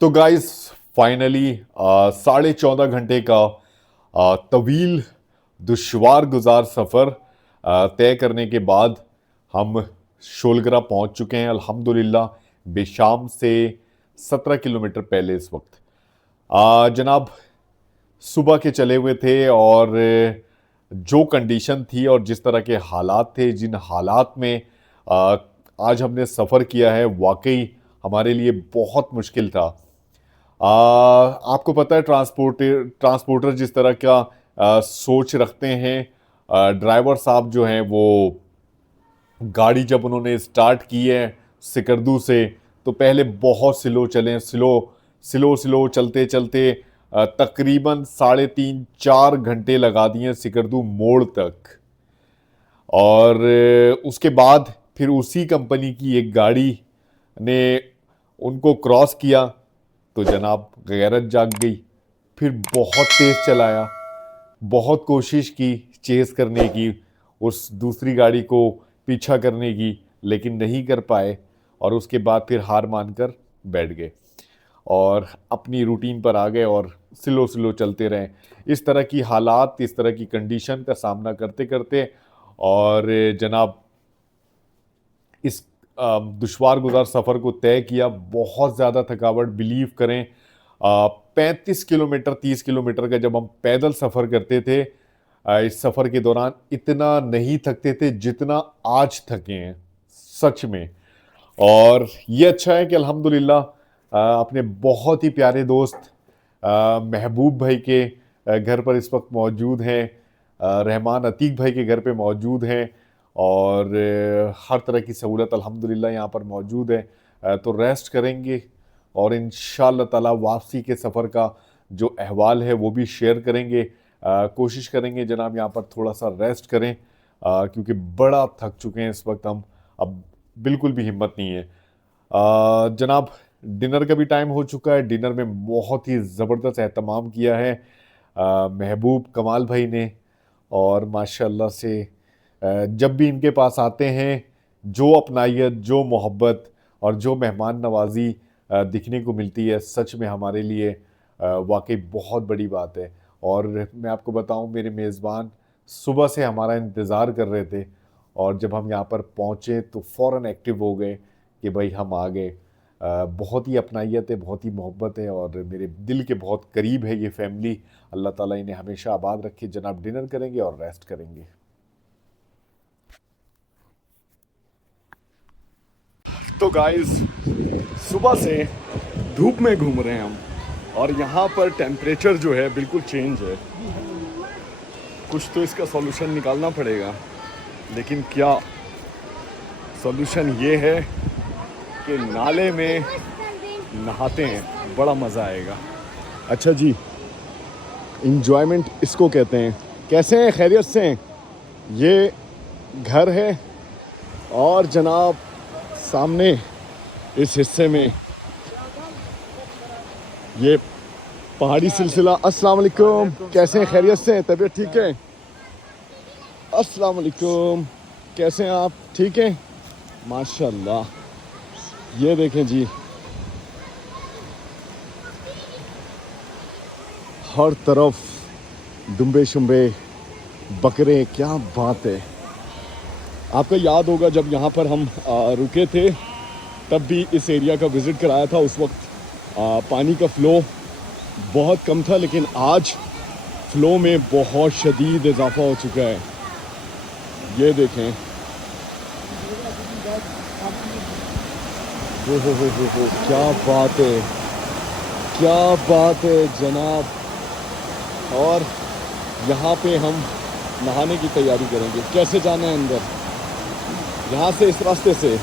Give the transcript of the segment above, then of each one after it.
तो guys finally 14.5 घंटे का तवील दुश्वार गुजार सफ़र तय करने के बाद हम शोलगरा पहुंच चुके हैं अल्हम्दुलिल्लाह। बेशाम से 17 किलोमीटर पहले इस वक्त जनाब सुबह के चले हुए थे। और जो कंडीशन थी और जिस तरह के हालात थे, जिन हालात में आ, आज हमने सफ़र किया है, वाकई हमारे लिए बहुत मुश्किल था। आपको पता है ट्रांसपोर्टर जिस तरह का सोच रखते हैं। ड्राइवर साहब जो हैं वो गाड़ी जब उन्होंने स्टार्ट की है सिकरदू से, तो पहले बहुत स्लो चले, स्लो स्लो स्लो चलते चलते तकरीबन 3.5-4 घंटे लगा दिए सिकरदू मोड़ तक। और उसके बाद फिर उसी कंपनी की एक गाड़ी ने उनको क्रॉस किया तो जनाब गैरत जाग गई। फिर बहुत तेज चलाया, बहुत कोशिश की चेस करने की, उस दूसरी गाड़ी को पीछा करने की, लेकिन नहीं कर पाए। और उसके बाद फिर हार मानकर बैठ गए और अपनी रूटीन पर आ गए और स्लो स्लो चलते रहे। इस तरह की हालात, इस तरह की कंडीशन का सामना करते करते और जनाब इस दुश्वार गुजार सफ़र को तय किया। बहुत ज़्यादा थकावट, बिलीव करें 35 किलोमीटर 30 किलोमीटर का जब हम पैदल सफ़र करते थे, इस सफ़र के दौरान इतना नहीं थकते थे जितना आज थके हैं सच में। और ये अच्छा है कि अल्हम्दुलिल्लाह अपने बहुत ही प्यारे दोस्त महबूब भाई के घर पर इस वक्त मौजूद हैं, रहमान अतीक भाई के घर पे मौजूद हैं। और हर तरह की सहूलत अल्हम्दुलिल्लाह यहाँ पर मौजूद है। तो रेस्ट करेंगे और इंशाअल्लाह ताला वापसी के सफ़र का जो अहवाल है वो भी शेयर करेंगे। कोशिश करेंगे जनाब यहाँ पर थोड़ा सा रेस्ट करें, क्योंकि बड़ा थक चुके हैं इस वक्त हम। अब बिल्कुल भी हिम्मत नहीं है। जनाब डिनर का भी टाइम हो चुका है। डिनर में बहुत ही ज़बरदस्त एहतमाम किया है महबूब कमाल भाई ने। और माशाल्लाह से जब भी इनके पास आते हैं, जो अपनायत, जो मोहब्बत और जो मेहमान नवाजी दिखने को मिलती है, सच में हमारे लिए वाकई बहुत बड़ी बात है। और मैं आपको बताऊं, मेरे मेज़बान सुबह से हमारा इंतज़ार कर रहे थे और जब हम यहाँ पर पहुँचे तो फ़ौरन एक्टिव हो गए कि भाई हम आ गए। बहुत ही अपनायत है, बहुत ही मोहब्बत है और मेरे दिल के बहुत करीब है ये फैमिली। अल्लाह ताला इन्हें हमेशा आबाद रखे। जनाब डिनर करेंगे और रेस्ट करेंगे। तो गाइस सुबह से धूप में घूम रहे हैं हम, और यहाँ पर टेम्परेचर जो है बिल्कुल चेंज है। कुछ तो इसका सॉल्यूशन निकालना पड़ेगा, लेकिन क्या सॉल्यूशन ये है कि नाले में नहाते हैं, बड़ा मज़ा आएगा। अच्छा जी, इंजॉयमेंट इसको कहते हैं। कैसे हैं, खैरियत से हैं? ये घर है और जनाब सामने इस हिस्से में ये पहाड़ी सिलसिला। अस्सलाम वालेकुम, कैसे हैं, खैरियत से हैं? तबीयत ठीक है? अस्सलाम वालेकुम, कैसे हैं आप? ठीक हैं माशाल्लाह। ये देखें जी, हर तरफ दुम्बे शुम्बे, बकरे, क्या बात है। आपको याद होगा जब यहाँ पर हम रुके थे, तब भी इस एरिया का विज़िट कराया था। उस वक्त पानी का फ़्लो बहुत कम था, लेकिन आज फ़्लो में बहुत शदीद इजाफा हो चुका है। ये देखें, हो, क्या बात है, क्या बात है जनाब। और यहाँ पे हम नहाने की तैयारी करेंगे। कैसे जाना है अंदर? यहाँ से, इस रास्ते से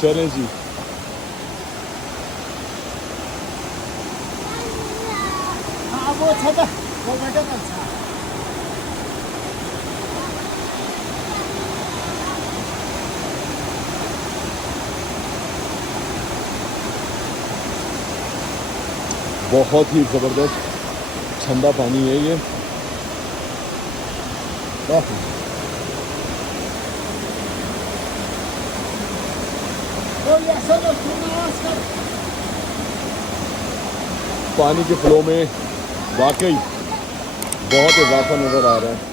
चलें जी। बहुत ही ज़बरदस्त ठंडा पानी है ये। पानी के फ्लो में वाकई बहुत इजाफा नज़र आ रहा है।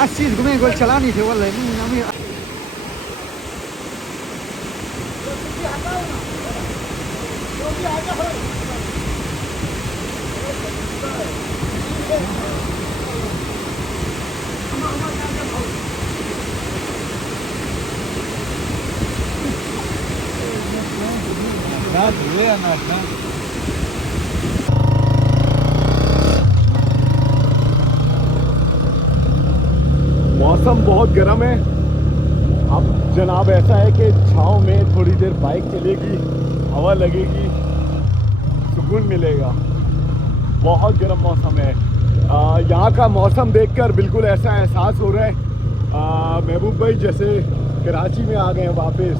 अस्सी घूमे गोल चलानी थे वाला नहीं मौसम बहुत गर्म है। अब जनाब ऐसा है कि छाँव में थोड़ी देर बाइक चलेगी, हवा लगेगी, सुकून मिलेगा। बहुत गर्म मौसम है। यहाँ का मौसम देखकर बिल्कुल ऐसा एहसास हो रहा है महबूब भाई जैसे कराची में आ गए हैं वापस।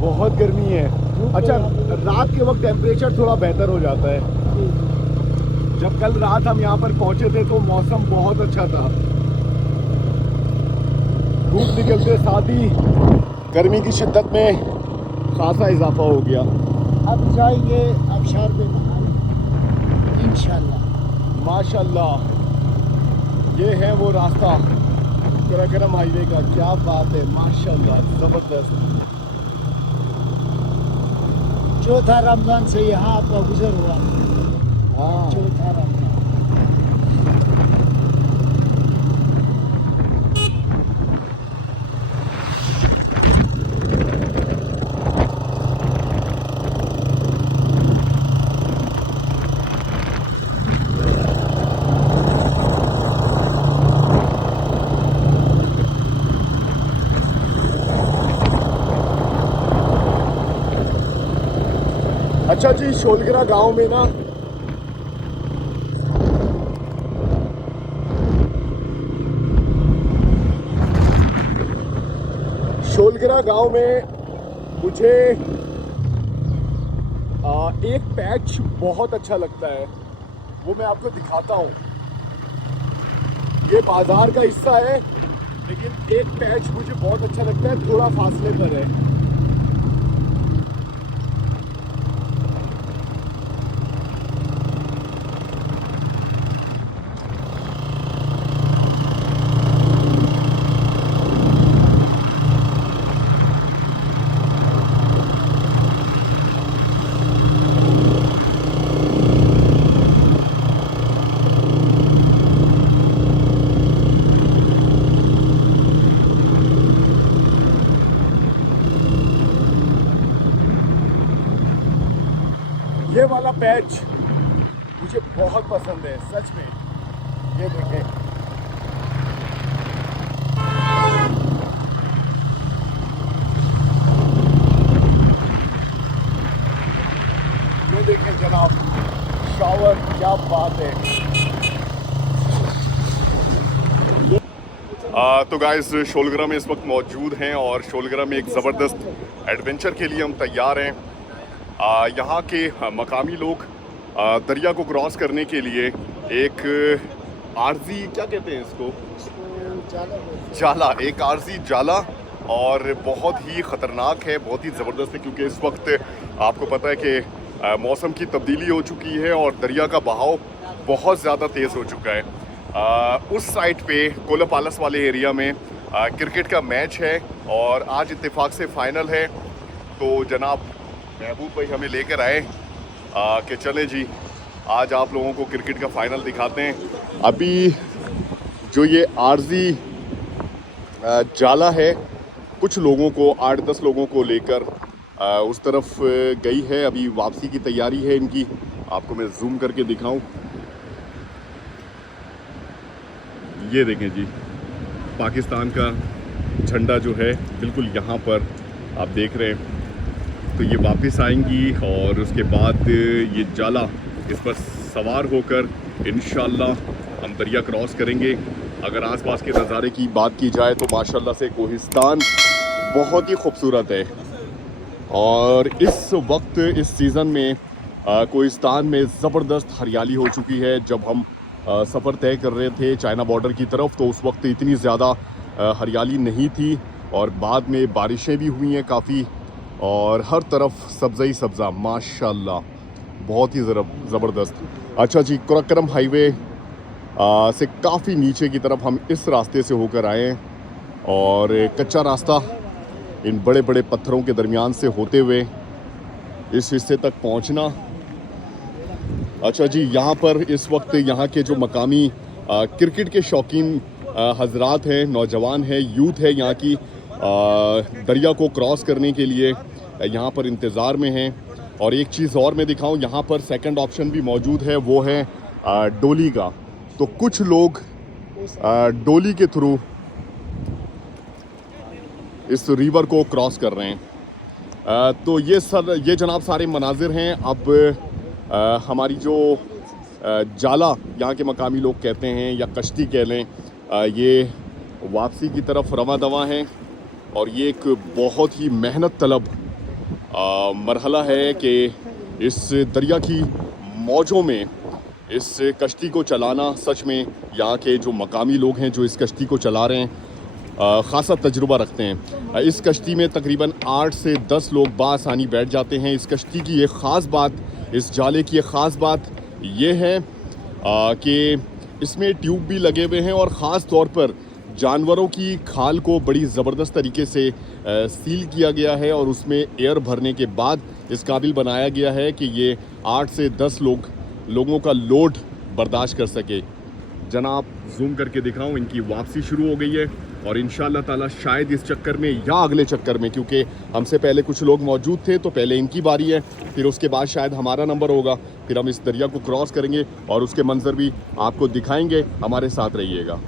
बहुत गर्मी है। अच्छा, रात के वक्त टेम्परेचर थोड़ा बेहतर हो जाता है। जब कल रात हम यहाँ पर पहुँचे थे तो मौसम बहुत अच्छा था। धूप निकलते साथ ही गर्मी की शिद्दत में खासा इजाफा हो गया। अब जाएंगे अबशार पे नहाने इंशाल्लाह। माशाल्लाह, ये है वो रास्ता कराकरम हाईवे का। क्या बात है, माशाल्लाह, ज़बरदस्त। चौथा रमजान से यहाँ आपका गुजर हुआ। हाँ, चौथा रमजान। अच्छा जी, शोलगरा गांव में ना शोलगरा गांव में मुझे एक पैच बहुत अच्छा लगता है। वो मैं आपको दिखाता हूँ। ये बाजार का हिस्सा है, लेकिन एक पैच मुझे बहुत अच्छा लगता है, थोड़ा फासले पर है। ये वाला पैच मुझे बहुत पसंद है सच में। ये देखें, ये देखें जनाब, शावर, क्या बात है। तो गाइस, शोलगरा में इस वक्त मौजूद हैं और शोलगरा में एक ज़बरदस्त एडवेंचर के लिए हम तैयार हैं। यहाँ के मकामी लोग दरिया को क्रॉस करने के लिए एक आरजी, क्या कहते हैं इसको, जाला, एक आरजी जाला, और बहुत ही ख़तरनाक है, बहुत ही ज़बरदस्त है। क्योंकि इस वक्त आपको पता है कि मौसम की तब्दीली हो चुकी है और दरिया का बहाव बहुत ज़्यादा तेज़ हो चुका है। उस साइड पे कोला पालस वाले एरिया में क्रिकेट का मैच है और आज इत्तेफाक से फ़ाइनल है। तो जनाब महबूब भाई हमें लेकर आए कि चलें जी, आज आप लोगों को क्रिकेट का फ़ाइनल दिखाते हैं। अभी जो ये आरजी जाला है, कुछ लोगों को, 8-10 लोगों को लेकर उस तरफ गई है। अभी वापसी की तैयारी है इनकी। आपको मैं जूम करके दिखाऊं। ये देखें जी, पाकिस्तान का झंडा जो है बिल्कुल यहाँ पर आप देख रहे हैं। तो ये वापस आएंगी और उसके बाद ये जाला इस पर सवार होकर इंशाल्लाह हम दरिया क्रॉस करेंगे। अगर आसपास के नज़ारे की बात की जाए तो माशाल्लाह से कोहिस्तान बहुत ही खूबसूरत है। और इस वक्त इस सीज़न में कोहिस्तान में ज़बरदस्त हरियाली हो चुकी है। जब हम सफ़र तय कर रहे थे चाइना बॉर्डर की तरफ तो उस वक्त इतनी ज़्यादा हरियाली नहीं थी और बाद में बारिशें भी हुई हैं काफ़ी और हर तरफ सब्ज़ा ही सब्ज़ा माशाल्लाह, बहुत ही ज़बरदस्त। अच्छा जी, कुरक्करम हाईवे से काफ़ी नीचे की तरफ हम इस रास्ते से होकर आए हैं और कच्चा रास्ता इन बड़े बड़े पत्थरों के दरमियान से होते हुए इस हिस्से तक पहुंचना। अच्छा जी, यहाँ पर इस वक्त यहाँ के जो मकामी क्रिकेट के शौकीन हजरात हैं, नौजवान हैं, यूथ है यहाँ की, दरिया को क्रॉस करने के लिए यहाँ पर इंतज़ार में हैं। और एक चीज़ और मैं दिखाऊं, यहाँ पर सेकंड ऑप्शन भी मौजूद है, वो है डोली का। तो कुछ लोग डोली के थ्रू इस रिवर को क्रॉस कर रहे हैं। तो ये जनाब सारे मनाजिर हैं। अब हमारी जो जाला यहाँ के मकामी लोग कहते हैं या कश्ती कह लें, ये वापसी की तरफ रवा दवा हैं और ये एक बहुत ही मेहनत तलब मरहला है कि इस दरिया की मौजों में इस कश्ती को चलाना। सच में यहाँ के जो मकामी लोग हैं जो इस कश्ती को चला रहे हैं ख़ासा तजुर्बा रखते हैं। इस कश्ती में तकरीबन 8 से 10 लोग बासानी बैठ जाते हैं। इस कश्ती की एक ख़ास बात, इस जाले की एक ख़ास बात ये है कि इसमें ट्यूब भी लगे हुए हैं और ख़ास तौर पर जानवरों की खाल को बड़ी ज़बरदस्त तरीके से सील किया गया है और उसमें एयर भरने के बाद इस काबिल बनाया गया है कि ये 8 से 10 लोगों का लोड बर्दाश्त कर सके। जनाब जूम करके दिखाऊं, इनकी वापसी शुरू हो गई है और इंशाअल्लाह ताला शायद इस चक्कर में या अगले चक्कर में, क्योंकि हमसे पहले कुछ लोग मौजूद थे तो पहले इनकी बारी है, फिर उसके बाद शायद हमारा नंबर होगा, फिर हम इस दरिया को क्रॉस करेंगे और उसके मंजर भी आपको दिखाएंगे। हमारे साथ रहिएगा।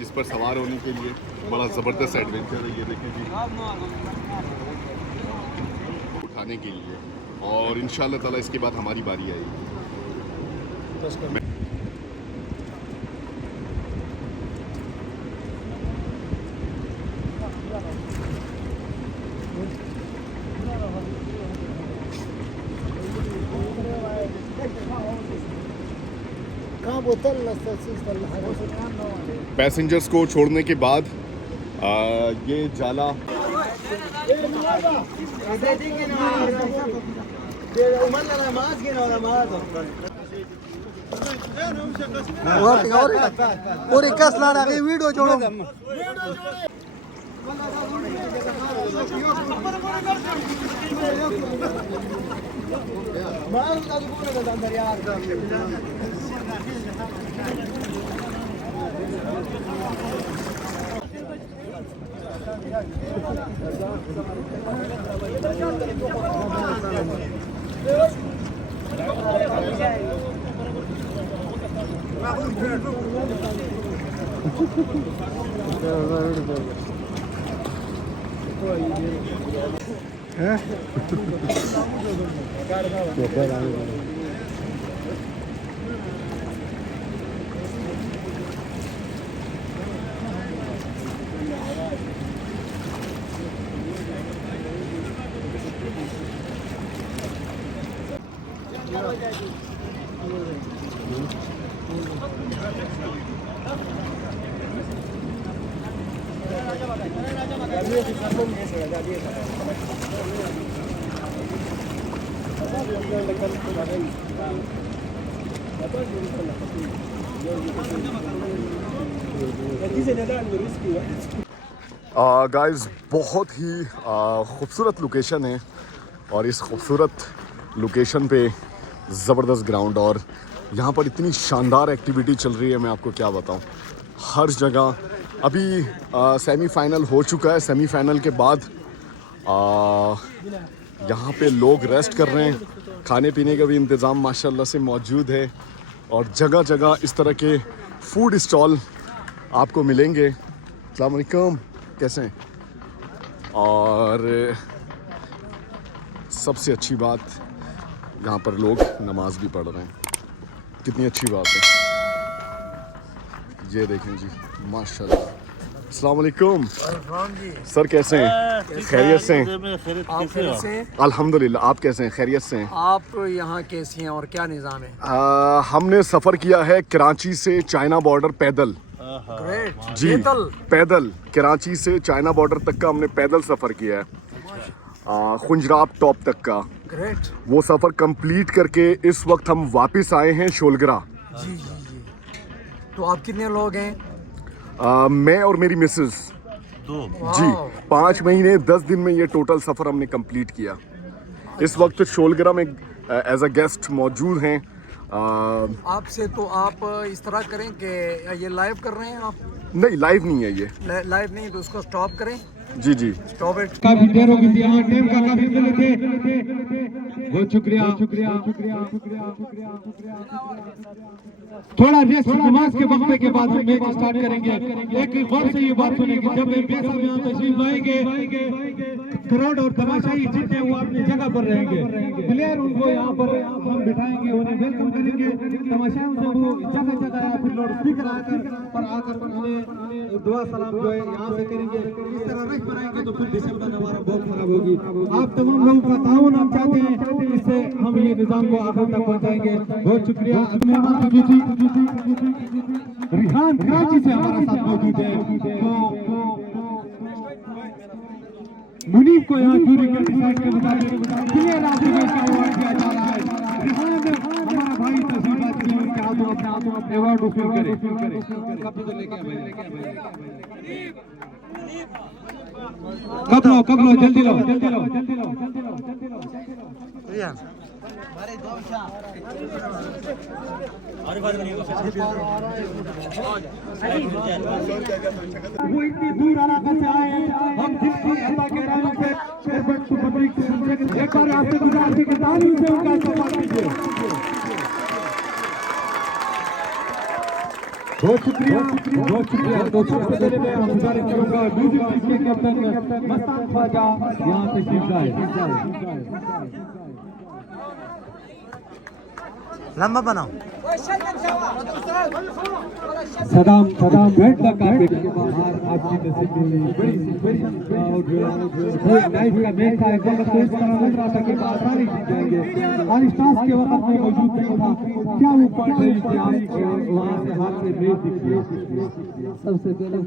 इस पर सवार होने के लिए बड़ा ज़बरदस्त एडवेंचर है, ये देखें जी, उठाने के लिए। और इंशाअल्लाह ताला इसके बाद हमारी बारी आएगी। पैसेंजर्स को छोड़ने के बाद ये जाला पूरी कस लाड़ा की वीडियो छोड़ो। गाइस बहुत ही खूबसूरत लोकेशन है और इस खूबसूरत लोकेशन पे ज़बरदस्त ग्राउंड और यहाँ पर इतनी शानदार एक्टिविटी चल रही है, मैं आपको क्या बताऊँ। हर जगह अभी सेमीफाइनल हो चुका है, सेमीफाइनल के बाद यहाँ पे लोग रेस्ट कर रहे हैं, खाने पीने का भी इंतज़ाम माशाल्लाह से मौजूद है और जगह जगह इस तरह के फूड स्टॉल आपको मिलेंगे। अस्सलाम वालेकुम, कैसे हैं? और सबसे अच्छी बात, यहाँ पर लोग नमाज भी पढ़ रहे हैं, कितनी अच्छी बात है। ये देखें जी, माशाल्लाह। अस्सलाम वालेकुम सर, कैसे हैं? खैरियत से हैं? आप कैसे हैं? अल्हम्दुलिल्लाह। आप कैसे हैं? खैरियत से हैं? आप यहाँ कैसी हैं और क्या निज़ाम है? हमने सफ़र किया है कराची से चाइना बॉर्डर पैदल। ग्रेट जी, पैदल कराची से चाइना बॉर्डर तक का हमने पैदल सफ़र किया है, खुंजराब टॉप तक का। ग्रेट। वो सफ़र कंप्लीट करके इस वक्त हम वापस आए हैं शोलगरा। जी जी जी। तो आप कितने लोग हैं? मैं और मेरी मिसेस जी, 5 महीने 10 दिन में ये टोटल सफ़र हमने कंप्लीट किया। इस वक्त शोलगरा में एज अ गेस्ट मौजूद हैं। आपसे तो आप इस तरह करें कि ये लाइव कर रहे हैं आप? नहीं, लाइव नहीं है ये। लाइव नहीं तो उसको स्टॉप करें। जी जी, स्टॉप इट। काफी देर हो गई थी, यहाँ टाइम का काफी मिले थे। बहुत शुक्रिया। थोड़ा रेस्ट नमाज के वक्त के बाद हम मैच स्टार्ट करेंगे। एक गौर से ये बात सुने कि जब एमपीएस साहब यहाँ तशरीफ लाएंगे, क्राउड और तमाशाई जितने वो अपनी जगह पर रहेंगे, प्लेयर उनको यहाँ पर हम बिठाएंगे, उन्हें वेलकम करेंगे। तमाशाइयों से वो जगह जगह फिर लाउड स्पीकर आकर उन्हें दुआ सलाम जो है यहाँ से करेंगे। इस तरह रख बनाएंगे तो फिर डिसिप्लिन हमारा बहुत खराब होगी। आप तमाम लोगों का ताउन हम चाहते हैं, इससे हम ये निजाम को आखिर तक पहुँचाएंगे। बहुत शुक्रिया। रिहान कराची से हमारे साथ मौजूद है, तो मुनीब को यहाँ चूरी के डिसाइड के मुताबिक प्लेयर ऑफ द मैच का अवार्ड दिया जा रहा है। रिहान हमारा भाई तस्वीर बात की, उनके हाथों अपने अवार्ड रिसीव करे। कब तो लेके आ भाई, कब लो जल्दी लो। वो इतनी दूर इलाका से आए हैं, हम जिसकी अल्लाह के रहम से एयरपोर्ट टू पब्लिक एक बार आपसे गुजारिश है कि तालियों से उनका इस्तेमाल कीजिए। बहुत शुक्रिया। तो सबसे पहले मैं गुजारिश करूंगा म्यूजिक के कैप्टन मस्तान ख्वाजा यहाँ तशरीफ लाए। लंबा बनाओ। सदाम रेड का कार्पेट के बाहर आपकी नसीब मिली बड़ी नाइट का मैच था। एक वक्त तो इस तरह लग रहा था कि आसानी जीत जाएंगे, और स्टाफ के वक्त में मौजूद नहीं था। क्या वो पढ़ रही थी आप वहाँ से हाथ में मैच दिखी? सबसे पहले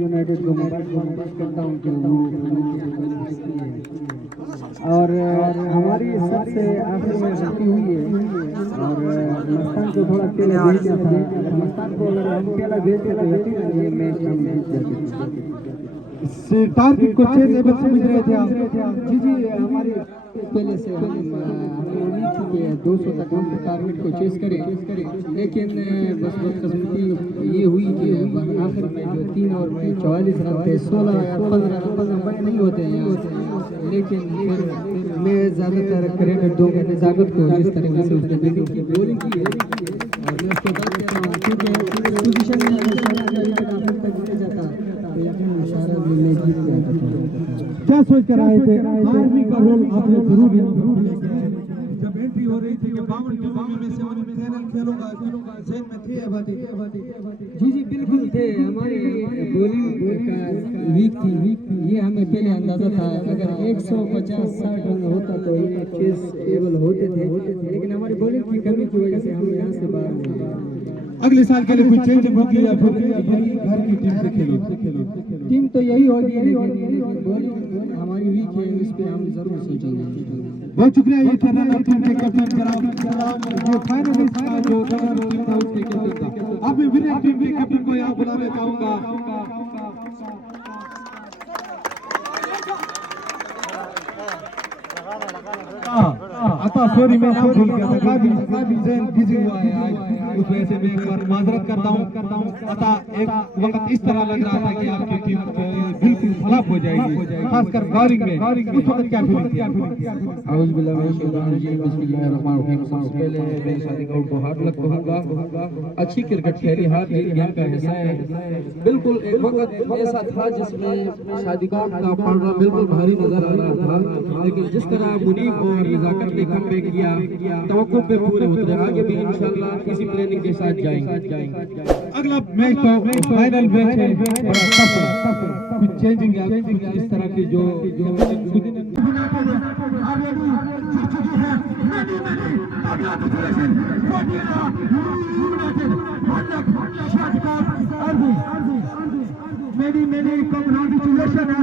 यूनाइटेड को मुबारक करता हूँ कि और हमारी सबसे आखिर में गलती हुई है, और मस्तान को थोड़ा पहले भेज दिया था। मस्तान को अगर हम पहले भेजते तो यकीनन ये मैच हम जीत जाते। टारगेट को चेंज समझ रहे थे आप? जी हमारी पहले से हमें उम्मीद थी कि 200 तक हम टारगेट को चेज करें, लेकिन बस बदकिस्मती ये हुई कि आखिर में जो 3 ओवर में 44 रन थे, 16 या 15 रन बड़े नहीं होते हैं यहाँ, लेकिन मैं ज़्यादातर क्रेडिट दूंगा निजाकत को, जिस तरीके से उसने बैटिंग की, बॉलिंग की है। और मैं उसको बात कर रहा हूँ क्योंकि पोजीशन में आखिर तक नहीं जाता तो यकीन इशारा में जीत गया। क्या सोच कर आए थे? आर्मी का रोल आपने जरूर यहाँ पर प्ले किया है। जब एंट्री हो रही थी कि 52 टीमों में से फाइनल खेलूंगा, जेल में थे बातें? जी बिल्कुल थे। हमारी बॉलिंग वीक थी, ये हमें पहले अंदाजा था। अगर 150-60 रन होता तो ये चेस एबल होते थे, लेकिन हमारी बॉलिंग की कमी की वजह से हम यहाँ से बाहर नहीं गए। अगले साल के लिए कुछ चेंज होगी या फिर यही घर की टीम से खेलो? टीम तो यही होगी, लेकिन बॉलिंग हमारी वीक है, उस पर हम जरूर सोचेंगे। बहुत शुक्रिया। ये थे रनर टीम के कैप्टन जनाब जो फाइनलिस्ट का जो टीम था उसके कैप्टन था। अब मैं विनर टीम के कैप्टन को यहाँ बुलाना चाहूंगा। सॉरी मैं नाम भूल गया था, काफी ट्रेन बिजी हुआ है आज, उस वजह से मैं एक बार माजरत करता हूँ। एक वक्त इस तरह लग रहा था कि आपकी टीम बिल्कुल खराब हो जाएगी, खासकर गार्डिंग में। उस वक्त क्या फीलिंग थी? आउज़ बिल्लाहि मिनश शैतानिर रजीम, बिस्मिल्लाहिर्रहमानिर्रहीम। सबसे पहले मैं शादी का उनको हार्ड लक कहूँगा। अच्छी क्रिकेट खेली, हार जीत गेम का हिस्सा है। बिल्कुल एक वक्त ऐसा था जिसमें शादी का पढ़ना बिल्कुल भारी नजर आ रहा था, लेकिन जिस तरह मुनीब और रज़ाकत ने कमबैक किया, तवक्कुओ पे पूरे उतरे। आगे भी इंशाल्लाह किसी प्लानिंग के साथ जाएंगे। अगला मैच तो फाइनल मैच है, बड़ा टफ है, कुछ चेंजिंग इस तरह की जो many congratulations.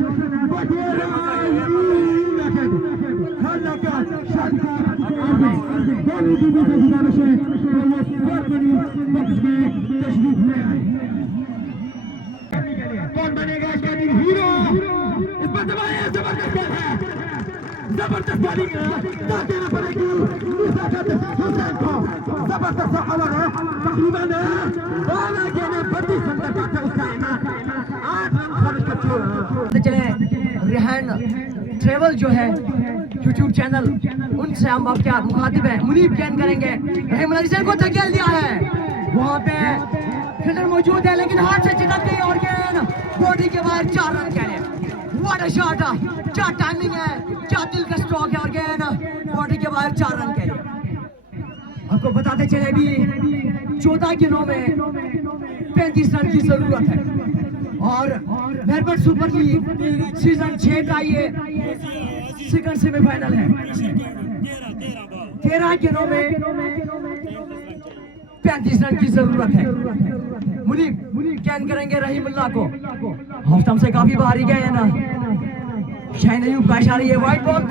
कौन बनेगा इसका हीरो? इस पर जबरदस्त है, जबरदस्त बॉलिंग है, देना पड़ेगी मुसाफिर हुसैन को। जबरदस्त ओवर है, तकरीबन बॉल आगे ने 32 रन तक है उसका इनाम, 8 रन खर्च कर चुके। चले रेहान ट्रेवल जो है यूट्यूब चैनल, उनसे हम अब क्या मुखातिब है, मुनीब गेंद करेंगे, रहमान हुसैन को धकेल दिया है, वहाँ पे फील्डर मौजूद है लेकिन हाथ से चिटक गई और गेंद बॉडी के बाहर। 4 रन के लिए, व्हाट अ शॉट, क्या टाइमिंग है, क्या दिल का स्ट्रोक है और गेंद बॉडी के बाहर 4 रन के लिए। आपको बताते चले भी 14 गेंदों में 35 रन की जरूरत है और मेलबर्न सुपर लीग सीजन 6 का ये सेकंड सेमीफाइनल है। 13 गेंदों में 35 रन की जरूरत है। मुनीब गेंद करेंगे रहीमुल्लाह को, हफ्तम से काफी बाहर गए हैं ना। शाहीन अयूब का इशारा, ये वाइड बॉल,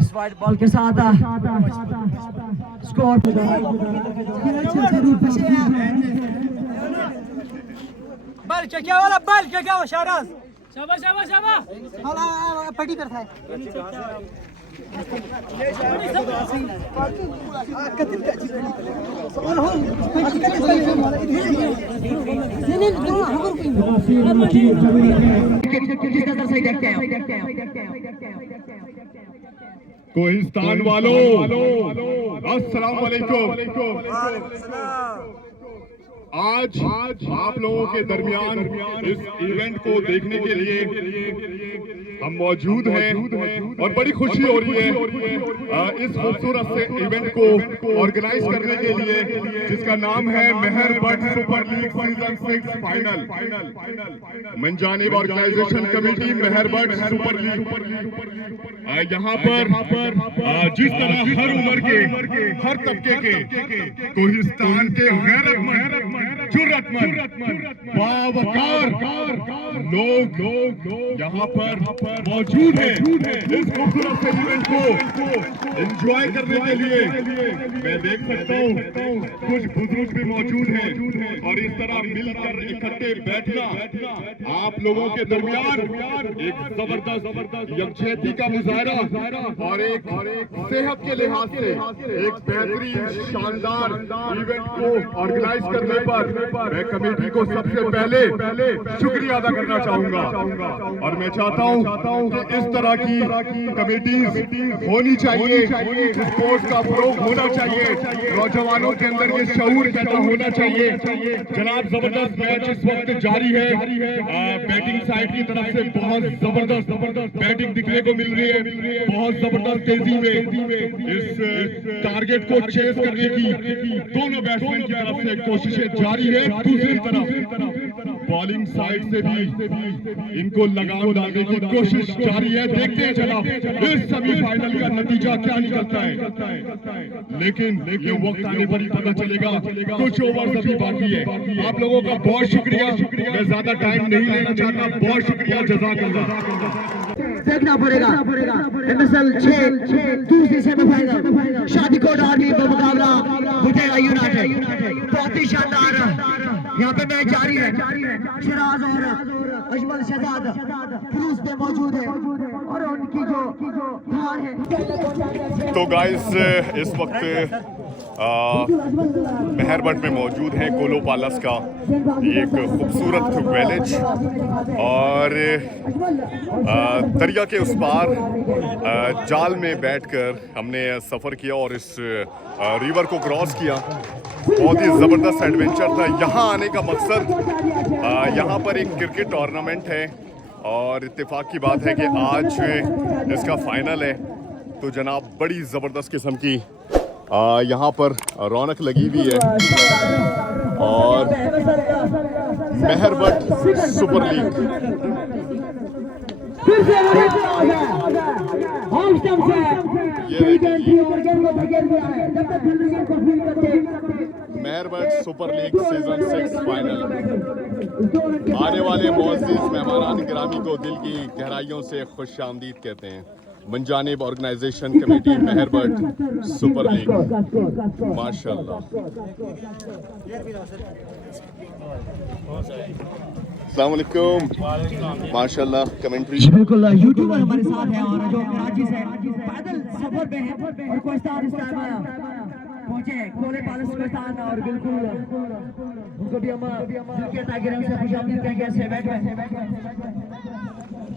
इस वाइड बॉल के साथ स्कोर बल क्या वाला बल क्या वो शाहराज शाबाश शाबाश शाबाश हाला पट्टी करता है। कोहिस्तान वालों, अस्सलाम वालेकुम। आज आप लोगों के दरमियान इस इवेंट को देखने के लिए हम मौजूद हैं और बड़ी खुशी हो रही है इस खूबसूरत से इवेंट को ऑर्गेनाइज करने के लिए, जिसका नाम है Mehr Butt Super league season 6 final. मंजानिब organization committee Mehr Butt Super League. यहाँ पर जिस तरह हर उम्र के, हर तबके के कोहिस्तान के गैरतमंद, जुर्रतमंद, बावकार लोग यहाँ पर मौजूद हैं इस खूबसूरत से इवेंट को एंजॉय करने के लिए। मैं देख सकता हूँ कुछ बुजुर्ग भी मौजूद हैं और इस तरह मिलकर इकट्ठे बैठना आप लोगों के दरमियान एक जबरदस्त यकजहती का मुजाहरा और एक सेहत के लिहाज से एक बेहतरीन शानदार इवेंट को ऑर्गेनाइज करने पर मैं कमेटी को सबसे पहले शुक्रिया अदा करना चाहूंगा। और मैं चाहता हूं कि इस तरह की कमेटी होनी चाहिए, स्पोर्ट्स का फरोग होना चाहिए, नौजवानों के अंदर ये शऊर पैदा होना चाहिए। जनाब, जबरदस्त मैच इस वक्त जारी है, बैटिंग साइड की तरफ से बहुत जबरदस्त बैटिंग दिखने को मिल रही है, बहुत जबरदस्त तेजी में इस टारगेट को चेस करने की दोनों बैट्समैन की तरफ से कोशिशें जारी है। दूसरी तरफ बॉलिंग साइड से भी इनको लगाम डालने की कोशिश जारी है। देखते हैं जनाब इस सेमीफाइनल का नतीजा क्या निकलता है, लेकिन ये वक्त आने पर ही पता चलेगा। कुछ ओवर अभी बाकी है। आप लोगों का बहुत शुक्रिया, मैं ज्यादा टाइम नहीं लेना चाहता, बहुत शुक्रिया, जज़ाकल्लाह। देखना पड़ेगा MSL 6 दूसरी सेमीफाइनल शादीकोट आर्मी का मुकाबला बुटेरा यूनाइटेड। बहुत ही शानदार यहाँ पे मैच जारी है। शिराज और अजमल शहजाद क्रीज पे मौजूद है और उनकी जो हार है। तो गाइस इस वक्त मेहरबट में मौजूद हैं कोलो पालस का एक खूबसूरत विलेज, और दरिया के उस पार जाल में बैठकर हमने सफ़र किया और इस रिवर को क्रॉस किया। बहुत ही ज़बरदस्त एडवेंचर था। यहाँ आने का मकसद, यहाँ पर एक क्रिकेट टूर्नामेंट है और इत्तेफाक की बात है कि आज इसका फाइनल है। तो जनाब बड़ी ज़बरदस्त किस्म की यहाँ पर रौनक लगी हुई है, और मेहरबट सुपर लीग मेहरबट सुपर लीग सीजन 6 फाइनल। आने वाले मुअज़्ज़िज़ मेहमान गिरामी को दिल की गहराइयों से खुश आमदीद कहते हैं। मंजानिब ऑर्गेनाइजेशन कमेटी मेहरबट सुपर लीग, माशाल्लाह। अस्सलाम वालेकुम, माशाल्लाह कमेंट्री। बिल्कुल यूट्यूबर हमारे साथ हैं और जो कराची से पैदल सफर पे हैं और कोस्टान इस टाइम पहुंचे कोले पालस कोस्टान, और बिल्कुल उनको भी हम दिल के तागिरों से खुशामदीद कहेंगे। से बैठ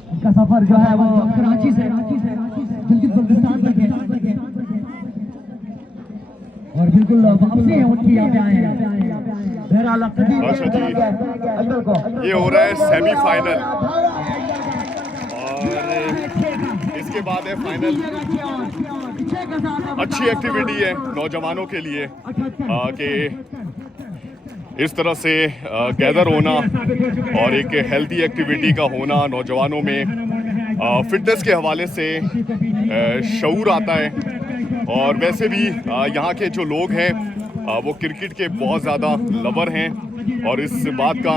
उनका सफर जो है वो कराची से बिल्कुल बल्दिस्तान तक है, और बिल्कुल वापसी है उनकी। यहाँ पे आए हैं अच्छा जी, ये हो रहा है सेमीफाइनल और इसके बाद है फाइनल। अच्छी एक्टिविटी है नौजवानों के लिए कि इस तरह से गैदर होना और एक हेल्दी एक्टिविटी का होना। नौजवानों में फिटनेस के हवाले से शऊर आता है, और वैसे भी यहाँ के जो लोग हैं वो क्रिकेट के बहुत ज़्यादा लवर हैं, और इस बात का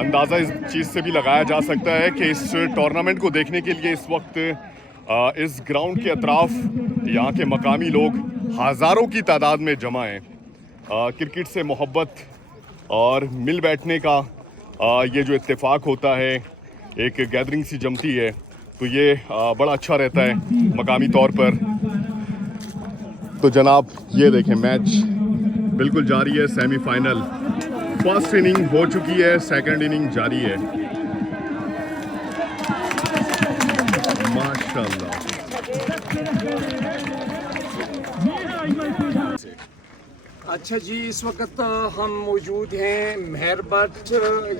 अंदाज़ा इस चीज़ से भी लगाया जा सकता है कि इस टूर्नामेंट को देखने के लिए इस वक्त इस ग्राउंड के अतराफ यहाँ के मकामी लोग हज़ारों की तादाद में जमा हैं। क्रिकेट से मोहब्बत और मिल बैठने का ये जो इत्तेफाक होता है, एक गैदरिंग सी जमती है, तो ये बड़ा अच्छा रहता है मकामी तौर पर। तो जनाब ये देखें, मैच बिल्कुल जारी है। सेमीफाइनल फर्स्ट इनिंग हो चुकी है, सेकंड इनिंग जारी है। माशाल्लाह। अच्छा जी, इस वक्त हम मौजूद हैं मेहरबट।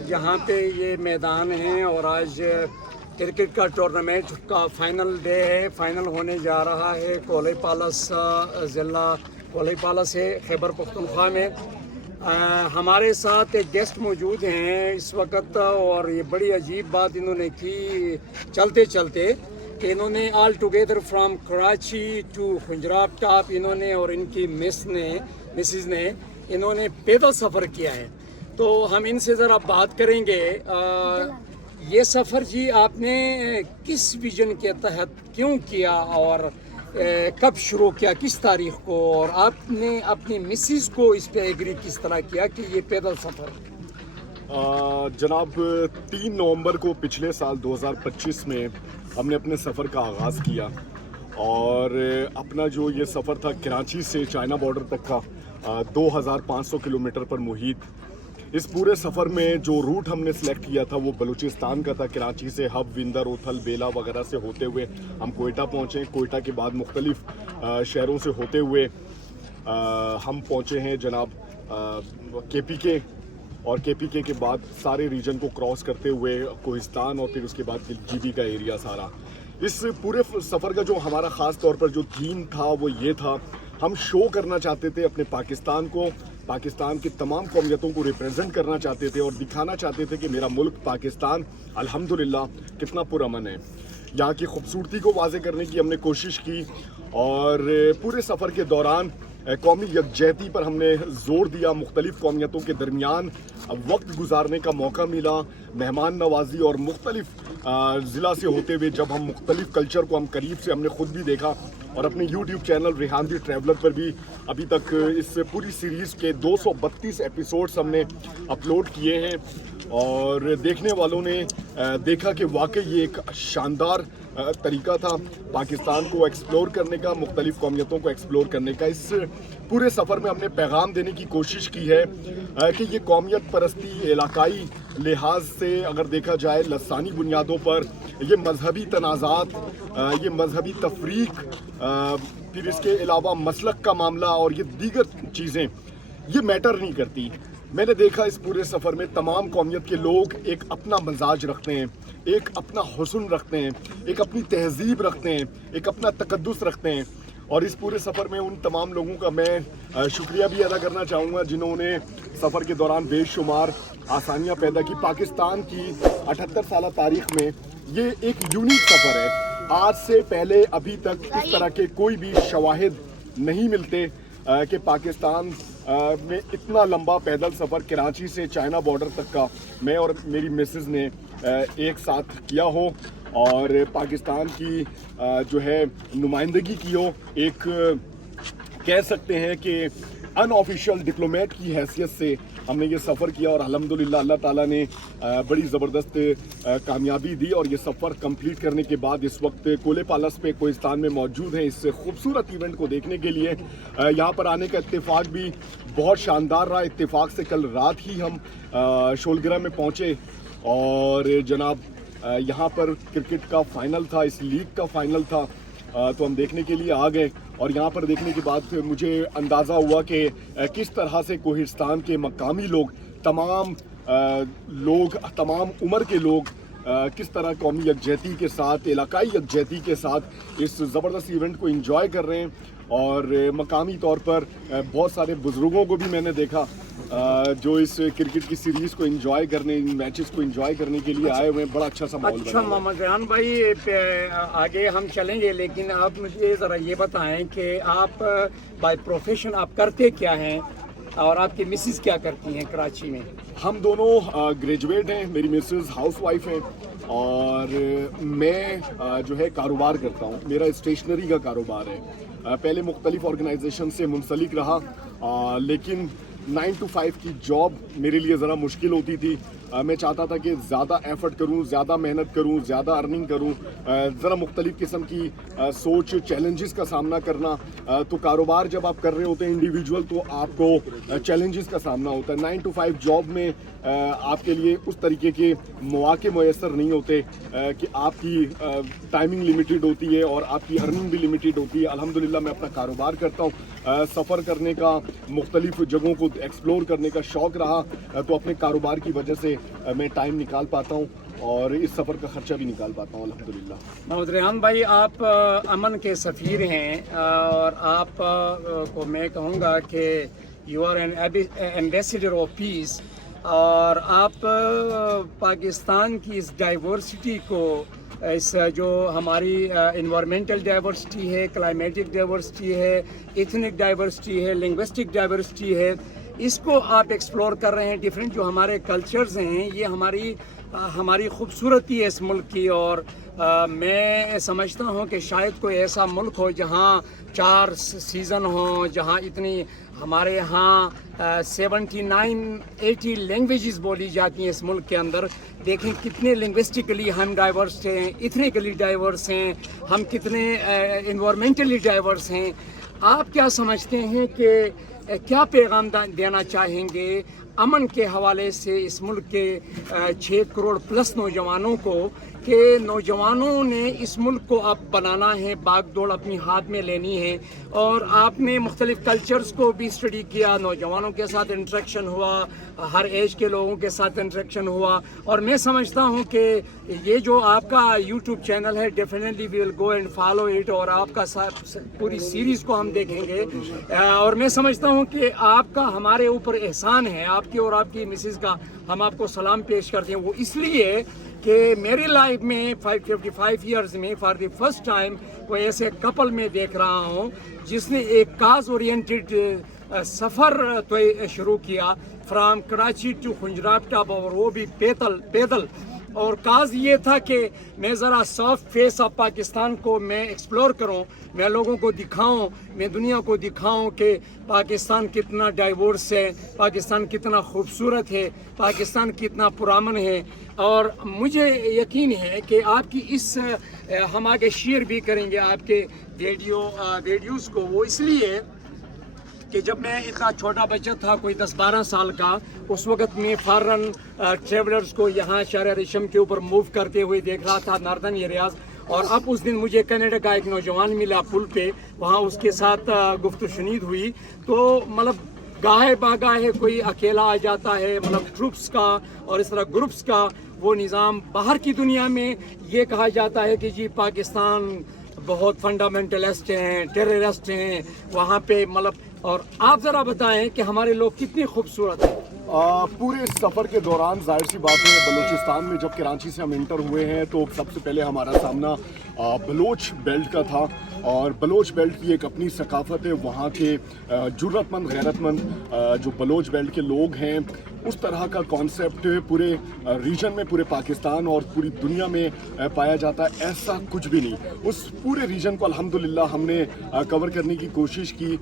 यहाँ पे ये मैदान है और आज क्रिकेट का टूर्नामेंट का फाइनल डे है। फाइनल होने जा रहा है कोले पालस ज़िला कोले पालस है खैबर पख्तूनख्वा में। हमारे साथ एक गेस्ट मौजूद हैं इस वक्त, और ये बड़ी अजीब बात इन्होंने की चलते चलते कि इन्होंने all together from Karachi to Khunjerab top इन्होंने और इनकी मिसिस ने इन्होंने पैदल सफ़र किया है। तो हम इनसे ज़रा बात करेंगे। ये सफ़र जी आपने किस विजन के तहत क्यों किया और कब शुरू किया, किस तारीख को, और आपने अपनी मिसिस को इस पे एग्री किस तरह किया कि ये पैदल सफ़र? जनाब 3 नवंबर को पिछले साल 2025 में हमने अपने सफ़र का आगाज़ किया, और अपना जो ये सफ़र था कराची से चाइना बॉर्डर तक का 2500 किलोमीटर पर मुहित। इस पूरे सफ़र में जो रूट हमने सेलेक्ट किया था वो बलूचिस्तान का था। कराची से हब, विंदर, ओथल, बेला वगैरह से होते हुए हम कोयटा पहुँचे। कोयटा के बाद मुख्तलिफ शहरों से होते हुए हम पहुँचे हैं जनाब KPK, और KPK के बाद सारे रीजन को क्रॉस करते हुए कोहिस्तान, और फिर उसके बाद GB का एरिया सारा। इस पूरे सफ़र का जो हमारा ख़ास तौर पर जो थीम था वो ये था, हम शो करना चाहते थे अपने पाकिस्तान को, पाकिस्तान की तमाम कौमियतों को रिप्रेजेंट करना चाहते थे और दिखाना चाहते थे कि मेरा मुल्क पाकिस्तान अल्हम्दुलिल्लाह कितना पुरअमन है। यहाँ की खूबसूरती को वाज़े करने की हमने कोशिश की, और पूरे सफ़र के दौरान कौमी यकजहती पर हमने ज़ोर दिया। मुख्तलिफ़ कौमियतों के दरमियान वक्त गुजारने का मौका मिला, मेहमान नवाजी, और मुख्तलिफ़ ज़िला से होते हुए जब हम मुख्तलिफ़ कल्चर को हम करीब से हमने ख़ुद भी देखा, और अपने YouTube चैनल रेहान दी ट्रैवलर पर भी अभी तक इस पूरी सीरीज़ के 232 एपिसोड्स हमने अपलोड किए हैं, और देखने वालों ने देखा कि वाकई ये एक शानदार तरीका था पाकिस्तान को एक्सप्लोर करने का, मुख्तलिफ कौमियतों को एक्सप्लोर करने का। इस पूरे सफ़र में हमने पैगाम देने की कोशिश की है कि ये कौमियत परस्ती इलाकाई लिहाज से अगर देखा जाए लसानी बुनियादों पर, ये मजहबी तनाज़ात, ये मजहबी तफरीक, फिर इसके अलावा मसलक का मामला और ये दीगर चीज़ें ये मैटर नहीं करती। मैंने देखा इस पूरे सफ़र में तमाम कौमियत के लोग एक अपना मजाज रखते हैं, एक अपना हुस्न रखते हैं, एक अपनी तहजीब रखते हैं, एक अपना तकद्दुस रखते हैं। और इस पूरे सफ़र में उन तमाम लोगों का मैं शुक्रिया भी अदा करना चाहूँगा जिन्होंने सफ़र के दौरान बेशुमार आसानियाँ पैदा की। पाकिस्तान की 78 साल तारीख़ में ये एक यूनिक सफ़र है। आज से पहले अभी तक इस तरह के कोई भी शवाहिद नहीं मिलते कि पाकिस्तान में इतना लंबा पैदल सफ़र कराची से चाइना बॉर्डर तक का मैं और मेरी मिसेस ने एक साथ किया हो और पाकिस्तान की जो है नुमाइंदगी की हो। एक कह सकते हैं कि अनऑफिशियल डिप्लोमेट की हैसियत से हमने ये सफ़र किया और अल्हम्दुलिल्लाह अल्लाह ताला ने बड़ी ज़बरदस्त कामयाबी दी और ये सफ़र कंप्लीट करने के बाद इस वक्त कोले पालस पे कोहिस्तान में मौजूद हैं इस खूबसूरत इवेंट को देखने के लिए। यहाँ पर आने का इत्तेफाक भी बहुत शानदार रहा। इत्तेफाक से कल रात ही हम शोलगरा में पहुँचे और जनाब यहाँ पर क्रिकेट का फ़ाइनल था, इस लीग का फ़ाइनल था, तो हम देखने के लिए आ गए। और यहाँ पर देखने के बाद मुझे अंदाज़ा हुआ कि किस तरह से कोहिस्तान के मकामी लोग, तमाम उम्र के लोग किस तरह कौमी यकजहती के साथ, इलाकाई यकजहती के साथ इस ज़बरदस्त इवेंट को एंजॉय कर रहे हैं। और मकामी तौर पर बहुत सारे बुज़ुर्गों को भी मैंने देखा जो इस क्रिकेट की सीरीज़ को एंजॉय करने, इन मैचेस को एंजॉय करने के लिए आए हुए हैं। बड़ा अच्छा सा माहौल बना। अच्छा मोहम्मद रेहान भाई, आगे हम चलेंगे, लेकिन आप मुझे ज़रा ये बताएं कि आप बाय प्रोफेशन आप करते क्या हैं और आपकी मिसेस क्या करती हैं कराची में? हम दोनों ग्रेजुएट हैं, मेरी मिसेस हाउसवाइफ हैं और मैं जो है कारोबार करता हूँ। मेरा स्टेशनरी का कारोबार है। पहले मुख्तलिफ ऑर्गेनाइजेशन से मुंसलिक रहा, लेकिन 9 to 5 की जॉब मेरे लिए ज़रा मुश्किल होती थी। मैं चाहता था कि ज़्यादा एफ़र्ट करूं, ज़्यादा मेहनत करूं, ज़्यादा अर्निंग करूं, ज़रा मुख्तलिफ़ किस्म की सोच, चैलेंजेस का सामना करना। तो कारोबार जब आप कर रहे होते हैं इंडिविजुअल, तो आपको चैलेंजेस का सामना होता है। 9 to 5 जॉब में आपके लिए उस तरीके के मौके मैसर नहीं होते कि आपकी टाइमिंग लिमिटेड होती है और आपकी अर्निंग भी लिमिटेड होती है। अल्हम्दुलिल्लाह मैं अपना कारोबार करता हूँ। सफ़र करने का, मुख्तलिफ जगहों को एक्सप्लोर करने का शौक़ रहा, तो अपने कारोबार की वजह से मैं टाइम निकाल पाता हूँ और इस सफ़र का ख़र्चा भी निकाल पाता हूँ अल्हम्दुलिल्लाह। मोहम्मद रेहान भाई, आप अमन के सफ़ीर हैं और आप को मैं कहूँगा कि you are an ambassador of peace, और आप पाकिस्तान की इस डाइवर्सिटी को, इस जो हमारी इन्वायरमेंटल डाइवर्सिटी है, क्लाइमेटिक डाइवर्सिटी है, एथनिक डाइवर्सिटी है, लिंग्विस्टिक डाइवर्सिटी है, इसको आप एक्सप्लोर कर रहे हैं। डिफरेंट जो हमारे कल्चर्स हैं, ये हमारी खूबसूरती है इस मुल्क की। और मैं समझता हूँ कि शायद कोई ऐसा मुल्क हो जहाँ 4 सीज़न हों, जहाँ इतनी हमारे यहाँ 79-80 लैंग्वेजेस बोली जाती हैं इस मुल्क के अंदर। देखें कितने लिंग्विस्टिकली हम डाइवर्स हैं, इथनिकली डाइवर्स हैं, हम कितने इन्वायरमेंटली डाइवर्स हैं। आप क्या समझते हैं कि क्या पैगाम देना चाहेंगे अमन के हवाले से इस मुल्क के 6 करोड़ प्लस नौजवानों को, कि नौजवानों ने इस मुल्क को अब बनाना है, बागडोर अपनी हाथ में लेनी है? और आपने मुख्तलिफ कल्चर्स को भी स्टडी किया, नौजवानों के साथ इंटरेक्शन हुआ, हर एज के लोगों के साथ इंटरेक्शन हुआ, और मैं समझता हूँ कि ये जो आपका यूट्यूब चैनल है, definitely we will go and follow it, और आपका पूरी सीरीज़ को हम देखेंगे। और मैं समझता हूँ कि आपका हमारे ऊपर एहसान है, आपकी और आपकी मिसेस का हम आपको सलाम पेश करते हैं। वो इसलिए कि मेरी लाइफ में 55 ईयर्स में फॉर द फर्स्ट टाइम वो ऐसे कपल में देख रहा हूँ जिसने एक काज ओरिएंटेड सफ़र तो शुरू किया from Karachi to Khunjerab top, और वो भी पैदल। और काज ये था कि मैं ज़रा सॉफ्ट फेस ऑफ पाकिस्तान को मैं एक्सप्लोर करूं, मैं लोगों को दिखाऊं, मैं दुनिया को दिखाऊं कि पाकिस्तान कितना डाइवर्स है, पाकिस्तान कितना खूबसूरत है, पाकिस्तान कितना पुरामन है। और मुझे यकीन है कि आपकी इस हम आगे शेयर भी करेंगे आपके वीडियोज़ को, वो इसलिए कि जब मैं इतना छोटा बच्चा था, कोई 10-12 साल का, उस वक्त मैं फॉरेन ट्रेवलर्स को यहाँ शहर रेशम के ऊपर मूव करते हुए देख रहा था, नॉर्दर्न एरियाज। और अब उस दिन मुझे कनाडा का एक नौजवान मिला पुल पे, वहाँ उसके साथ गुफ्तगू शुनीद हुई। तो मतलब गाहे बागाहे कोई अकेला आ जाता है, मतलब ट्रूप्स का और इस तरह ग्रुप्स का वो निज़ाम। बाहर की दुनिया में ये कहा जाता है कि जी पाकिस्तान बहुत फंडामेंटलिस्ट हैं, टेररिस्ट हैं वहाँ पे, मतलब। और आप ज़रा बताएं कि हमारे लोग कितने खूबसूरत हैं। पूरे सफ़र के दौरान जाहिर सी बात है, बलूचिस्तान में जब कराची से हम इंटर हुए हैं तो सबसे पहले हमारा सामना बलोच बेल्ट का था। और बलोच बेल्ट की एक अपनी सकाफ़त है, वहाँ के जुर्रतमंद गैरतमंद जो बलोच बेल्ट के लोग हैं, उस तरह का कॉन्सेप्ट पूरे रीजन में, पूरे पाकिस्तान और पूरी दुनिया में पाया जाता है, ऐसा कुछ भी नहीं। उस पूरे रीजन को अल्हम्दुलिल्लाह हमने कवर करने की कोशिश की।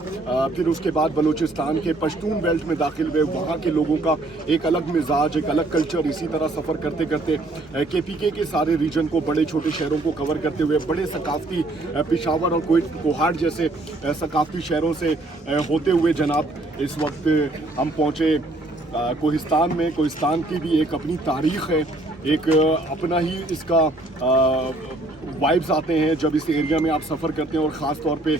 फिर उसके बाद बलूचिस्तान के पश्तून बेल्ट में दाखिल हुए, वहाँ के लोगों का एक अलग मिजाज, एक अलग कल्चर। इसी तरह सफ़र करते करते KPK के सारे रीजन को, बड़े छोटे शहरों को कवर करते हुए, बड़े सकाफती पेशावर और कोहाट जैसे सकाफती शहरों से होते हुए जनाब इस वक्त हम पहुँचे कोहिस्तान में। कोहिस्तान की भी एक अपनी तारीख़ है, एक अपना ही इसका वाइब्स आते हैं जब इस एरिया में आप सफ़र करते हैं। और ख़ास तौर पे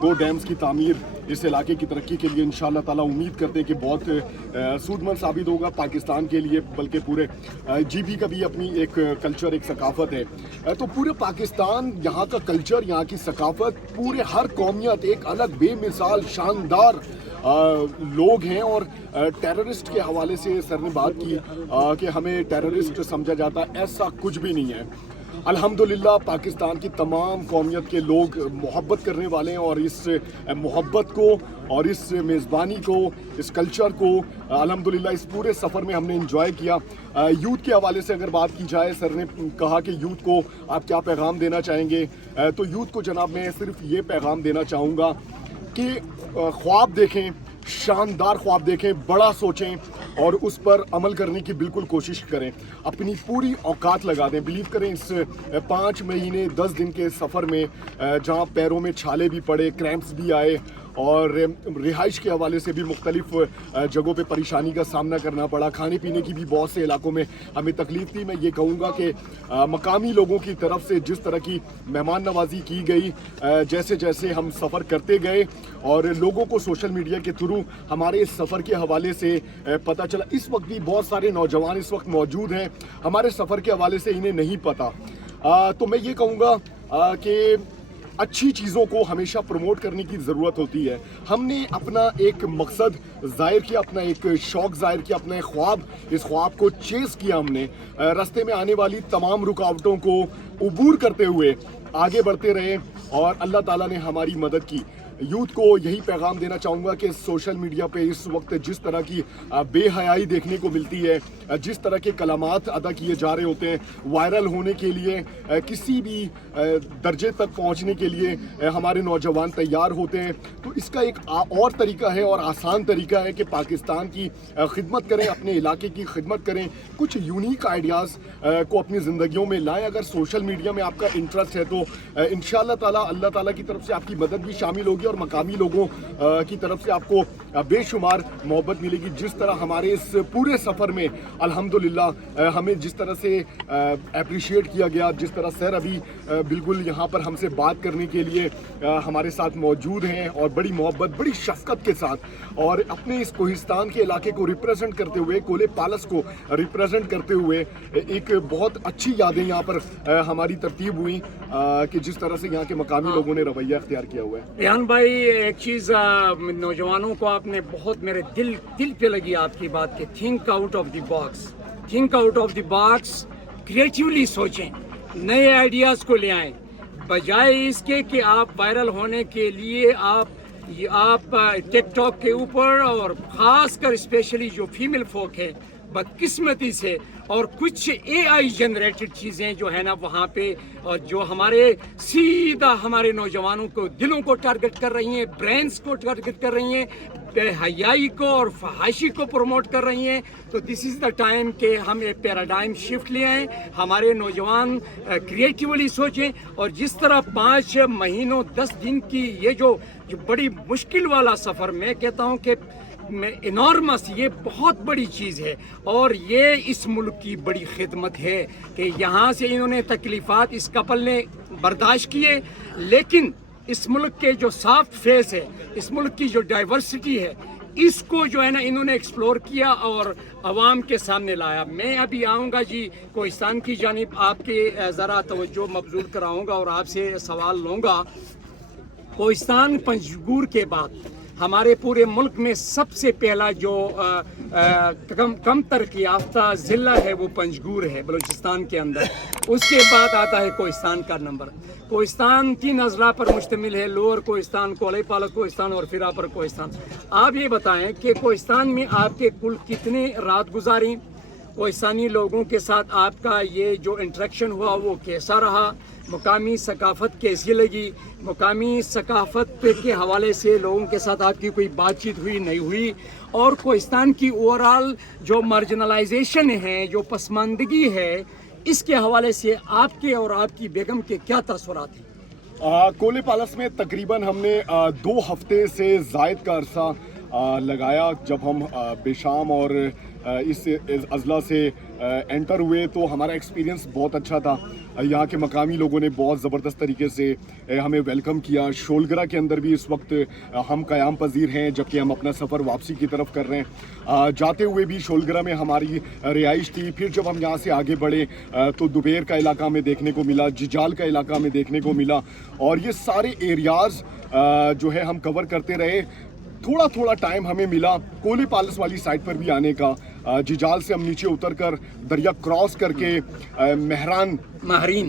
2 डैम्स की तामीर इस इलाके की तरक्की के लिए इंशाअल्लाह ताला उम्मीद करते हैं कि बहुत सूदमंद साबित होगा पाकिस्तान के लिए, बल्कि पूरे GB का भी अपनी एक कल्चर, एक सकाफ़त है। तो पूरे पाकिस्तान, यहाँ का कल्चर, यहाँ की सकाफ़त, पूरे हर कौमियत एक अलग बेमिसाल शानदार लोग हैं। और टेररिस्ट के हवाले से सर ने बात की कि हमें टेररिस्ट समझा जाता है, ऐसा कुछ भी नहीं है। अल्हम्दुलिल्लाह पाकिस्तान की तमाम कौमियत के लोग मोहब्बत करने वाले हैं, और इस मोहब्बत को और इस मेज़बानी को, इस कल्चर को अल्हम्दुलिल्लाह इस पूरे सफ़र में हमने इंजॉय किया। यूथ के हवाले से अगर बात की जाए, सर ने कहा कि यूथ को आप क्या पैगाम देना चाहेंगे, तो यूथ को जनाब मैं सिर्फ ये पैगाम देना चाहूँगा कि ख्वाब देखें, शानदार ख्वाब देखें, बड़ा सोचें और उस पर अमल करने की बिल्कुल कोशिश करें, अपनी पूरी औकात लगा दें। बिलीव करें, इस 5 महीने 10 दिन के सफ़र में जहाँ पैरों में छाले भी पड़े, क्रैम्प्स भी आए और रिहाइश के हवाले से भी मुख्तलिफ जगहों पे परेशानी का सामना करना पड़ा, खाने पीने की भी बहुत से इलाकों में हमें तकलीफ़ थी। मैं ये कहूँगा कि मकामी लोगों की तरफ से जिस तरह की मेहमान नवाजी की गई, जैसे जैसे हम सफ़र करते गए और लोगों को सोशल मीडिया के थ्रू हमारे इस सफ़र के हवाले से पता चला। इस वक्त भी बहुत सारे नौजवान इस वक्त मौजूद हैं, हमारे सफ़र के हवाले से इन्हें नहीं पता। तो मैं ये कहूँगा कि अच्छी चीज़ों को हमेशा प्रमोट करने की ज़रूरत होती है। हमने अपना एक मकसद ज़ाहिर किया, अपना एक शौक़ ज़ाहिर किया, अपना एक ख्वाब, इस ख्वाब को चेज़ किया हमने। रास्ते में आने वाली तमाम रुकावटों को उबूर करते हुए आगे बढ़ते रहे और अल्लाह ताला ने हमारी मदद की। यूथ को यही पैगाम देना चाहूँगा कि सोशल मीडिया पे इस वक्त जिस तरह की बेहयाई देखने को मिलती है, जिस तरह के कलामात अदा किए जा रहे होते हैं, वायरल होने के लिए, किसी भी दर्जे तक पहुँचने के लिए हमारे नौजवान तैयार होते हैं। तो इसका एक और तरीका है और आसान तरीका है कि पाकिस्तान की खिदमत करें, अपने इलाके की खिदमत करें, कुछ यूनिक आइडियाज़ को अपनी ज़िंदगियों में लाएँ। अगर सोशल मीडिया में आपका इंटरेस्ट है तो इंशाअल्लाह ताला अल्लाह ताला की तरफ से आपकी मदद भी शामिल होगी और मकामी लोगों की तरफ से आपको बेशुमार मोहब्बत मिलेगी। जिस तरह हमारे इस पूरे सफ़र में अल्हम्दुलिल्लाह हमें जिस तरह से अप्रिशिएट किया गया, जिस तरह सर अभी बिल्कुल यहाँ पर हमसे बात करने के लिए हमारे साथ मौजूद हैं और बड़ी मोहब्बत, बड़ी शफ़क़त के साथ और अपने इस कोहिस्तान के इलाके को रिप्रेजेंट करते हुए, कोले पालस को रिप्रेजेंट करते हुए एक बहुत अच्छी यादें यहाँ पर हमारी तरतीब हुई कि जिस तरह से यहाँ के मकामी लोगों ने रवैया अख्तियार किया हुआ है। रेहान भाई, एक चीज़ नौजवानों को आपने बहुत मेरे दिल पे लगी आपकी बात कि think out of the box, think out of the box, creatively सोचें, नए आइडियाज़ को ले आएं, बजाय इसके कि आप वायरल होने के लिए आप टिकटॉक के ऊपर और ख़ास कर स्पेशली जो फीमेल फोक है बदकिस्मती से और कुछ AI जनरेटेड चीज़ें जो है ना वहाँ पे, और जो हमारे सीधा हमारे नौजवानों को, दिलों को टारगेट कर रही हैं, ब्रेन्स को टारगेट कर रही हैं, बेहयाई को और फहाशी को प्रमोट कर रही हैं। तो दिस इज़ द टाइम कि हम एक पैराडाइम शिफ्ट ले आएँ, हमारे नौजवान क्रिएटिवली सोचें, और जिस तरह 5 महीनों 10 दिन की ये जो बड़ी मुश्किल वाला सफ़र, मैं कहता हूँ कि इनॉर्मस, ये बहुत बड़ी चीज़ है, और ये इस मुल्क की बड़ी खिदमत है कि यहाँ से इन्होंने तकलीफ़ात इस कपल ने बर्दाश्त किए, लेकिन इस मुल्क के जो सॉफ्ट फेस है, इस मुल्क की जो डाइवर्सिटी है, इसको जो है ना इन्होंने एक्सप्लोर किया और अवाम के सामने लाया। मैं अभी आऊँगा जी कोहिस्तान की जानिब, आपके ज़रा तवज्जो मबजूल कराऊँगा और आपसे सवाल लूँगा। कोहिस्तान पंजगूर के बाद हमारे पूरे मुल्क में सबसे पहला जो कम तरक्की याफ्ता ज़िला है वो पंजगूर है बलूचिस्तान के अंदर। उसके बाद आता है कोहिस्तान का नंबर। कोहिस्तान 3 अजला पर मुश्तमिल है, लोअर कोहिस्तान, कोले पालक कोहिस्तान और फिर अपर कोहिस्तान। आप ये बताएं कि कोहिस्तान में आपके कुल कितने रात गुजारी, कोहिस्तानी लोगों के साथ आपका ये जो इंटरेक्शन हुआ वो कैसा रहा, मुकामी सकाफ़त कैसी लगी, मुकामी सकाफ़त के हवाले से लोगों के साथ आपकी कोई बातचीत हुई नहीं हुई, और कोहिस्तान की ओवरऑल जो मार्जिनलाइजेशन है, जो पसमानदगी है, इसके हवाले से आपके और आपकी बेगम के क्या तसव्वुरात हैं? कोले पालस में तकरीबन हमने 2 हफ्ते से ज़ायद का अरसा लगाया। जब हम बेशाम और इस अजला से एंटर हुए तो हमारा एक्सपीरियंस बहुत अच्छा था। यहाँ के मकामी लोगों ने बहुत ज़बरदस्त तरीके से हमें वेलकम किया। शोलगरा के अंदर भी इस वक्त हम क़याम पजीर हैं, जबकि हम अपना सफ़र वापसी की तरफ कर रहे हैं। जाते हुए भी शोलगरा में हमारी रिहाइश थी। फिर जब हम यहाँ से आगे बढ़े तो दुबेर का इलाका में देखने को मिला, जिजाल का इलाका में देखने को मिला, और ये सारे एरियाज़ जो है हम कवर करते रहे। थोड़ा थोड़ा टाइम हमें मिला कोले पालस वाली साइड पर भी आने का। जिजाल से हम नीचे उतरकर दरिया क्रॉस करके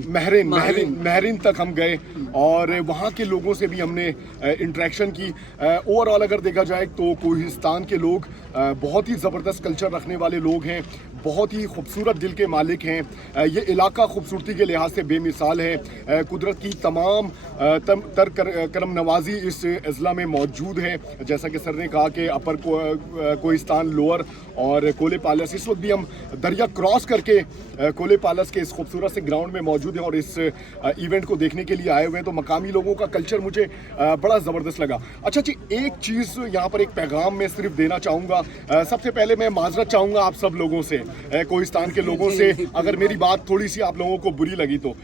महरीन तक हम गए, और वहाँ के लोगों से भी हमने इंटरेक्शन की। ओवरऑल अगर देखा जाए तो कोहिस्तान के लोग बहुत ही ज़बरदस्त कल्चर रखने वाले लोग हैं, बहुत ही खूबसूरत दिल के मालिक हैं। ये इलाका खूबसूरती के लिहाज से बेमिसाल है। कुदरत की तमाम करम नवाजी इस अजला में मौजूद है। जैसा कि सर ने कहा कि अपर कोहिस्तान, लोअर और कोले पालस, इस वक्त भी हम दरिया क्रॉस करके कोले पालस के इस खूबसूरत से ग्राउंड में मौजूद हैं और इस इवेंट को देखने के लिए आए हुए हैं। तो मकामी लोगों का कल्चर मुझे बड़ा ज़बरदस्त लगा। अच्छा जी, एक चीज़ यहाँ पर एक पैगाम मैं सिर्फ देना चाहूँगा। सबसे पहले मैं माजरत चाहूँगा आप सब लोगों से, कोहिस्तान के लोगों से, अगर मेरी बात थोड़ी सी आप लोगों को बुरी लगी तो।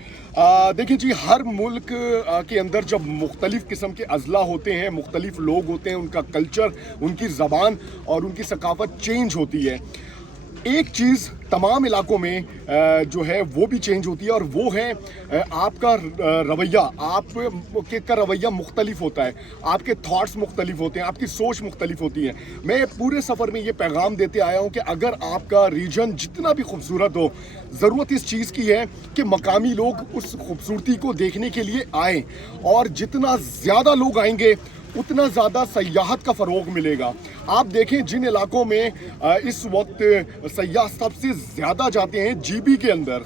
देखिए जी, हर मुल्क के अंदर जब मुख्तलिफ़ किस्म के अजला होते हैं, मुख्तलिफ़ लोग होते हैं, उनका कल्चर, उनकी ज़बान और उनकी सकाफ़त चेंज होती है। एक चीज़ तमाम इलाकों में जो है वो भी चेंज होती है, और वो है आपका रवैया। आपका रवैया मुख्तलिफ होता है, आपके थॉट्स मुख्तलिफ होते हैं, आपकी सोच मुख्तलिफ होती है। मैं पूरे सफ़र में ये पैगाम देते आया हूँ कि अगर आपका रीजन जितना भी खूबसूरत हो, ज़रूरत इस चीज़ की है कि मकामी लोग उस खूबसूरती को देखने के लिए आएँ, और जितना ज़्यादा लोग आएंगे उतना ज़्यादा सयाहत का फ़रोग मिलेगा। आप देखें जिन इलाकों में इस वक्त सयाह सबसे ज़्यादा जाते हैं, GB के अंदर,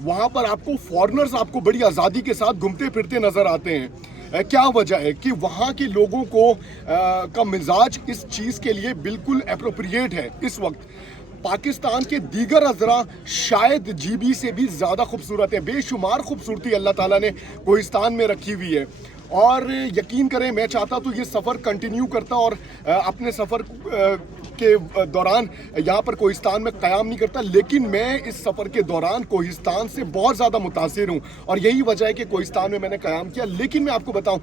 वहाँ पर आपको फॉरेनर्स आपको बड़ी आज़ादी के साथ घूमते फिरते नज़र आते हैं। क्या वजह है कि वहाँ के लोगों को का मिजाज इस चीज़ के लिए बिल्कुल एप्रोप्रिएट है। इस वक्त पाकिस्तान के दीगर अजरा शायद GB से भी ज़्यादा खूबसूरत है। बेशुमार खूबसूरती अल्लाह ताला ने कोहिस्तान में रखी हुई है, और यकीन करें मैं चाहता तो ये सफ़र कंटिन्यू करता और अपने सफ़र के दौरान यहाँ पर कोहिस्तान में क़याम नहीं करता, लेकिन मैं इस सफ़र के दौरान कोहिस्तान से बहुत ज़्यादा मुतासिर हूँ, और यही वजह है कि कोहिस्तान में मैंने क़याम किया। लेकिन मैं आपको बताऊँ,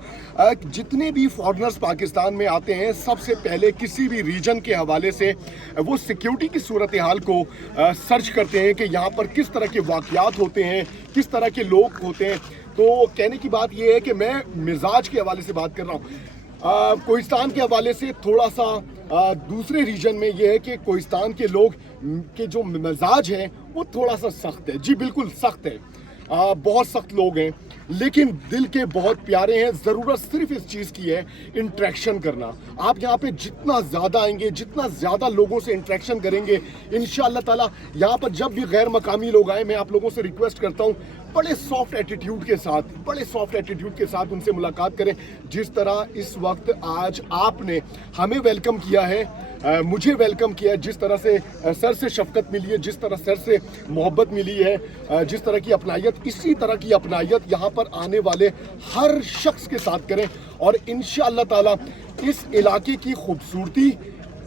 जितने भी फॉरेनर्स पाकिस्तान में आते हैं, सबसे पहले किसी भी रीजन के हवाले से वो सिक्योरिटी की सूरत हाल को सर्च करते हैं कि यहाँ पर किस तरह के वाक़यात होते हैं, किस तरह के लोग होते हैं। तो कहने की बात यह है कि मैं मिजाज के हवाले से बात कर रहा हूँ। कोहिस्तान के हवाले से थोड़ा सा दूसरे रीजन में यह है कि कोहिस्तान के लोग के जो मिजाज है वो थोड़ा सा सख्त है। जी बिल्कुल सख्त है, बहुत सख्त लोग हैं। लेकिन दिल के बहुत प्यारे हैं। ज़रूरत सिर्फ इस चीज़ की है, इंटरेक्शन करना। आप यहाँ पे जितना ज़्यादा आएंगे, जितना ज़्यादा लोगों से इंटरेक्शन करेंगे, इंशाअल्लाह ताला यहाँ पर जब भी गैर मकामी लोग आए, मैं आप लोगों से रिक्वेस्ट करता हूँ बड़े सॉफ्ट एटीट्यूड के साथ उनसे मुलाकात करें। जिस तरह इस वक्त आज आपने हमें वेलकम किया है, मुझे वेलकम किया है, जिस तरह से सर से शफकत मिली है, जिस तरह सर से मोहब्बत मिली है, जिस तरह की अपनायत, इसी तरह की अपनायत यहाँ पर आने वाले हर शख्स के साथ करें। और इंशाअल्लाह ताला इस इलाके की खूबसूरती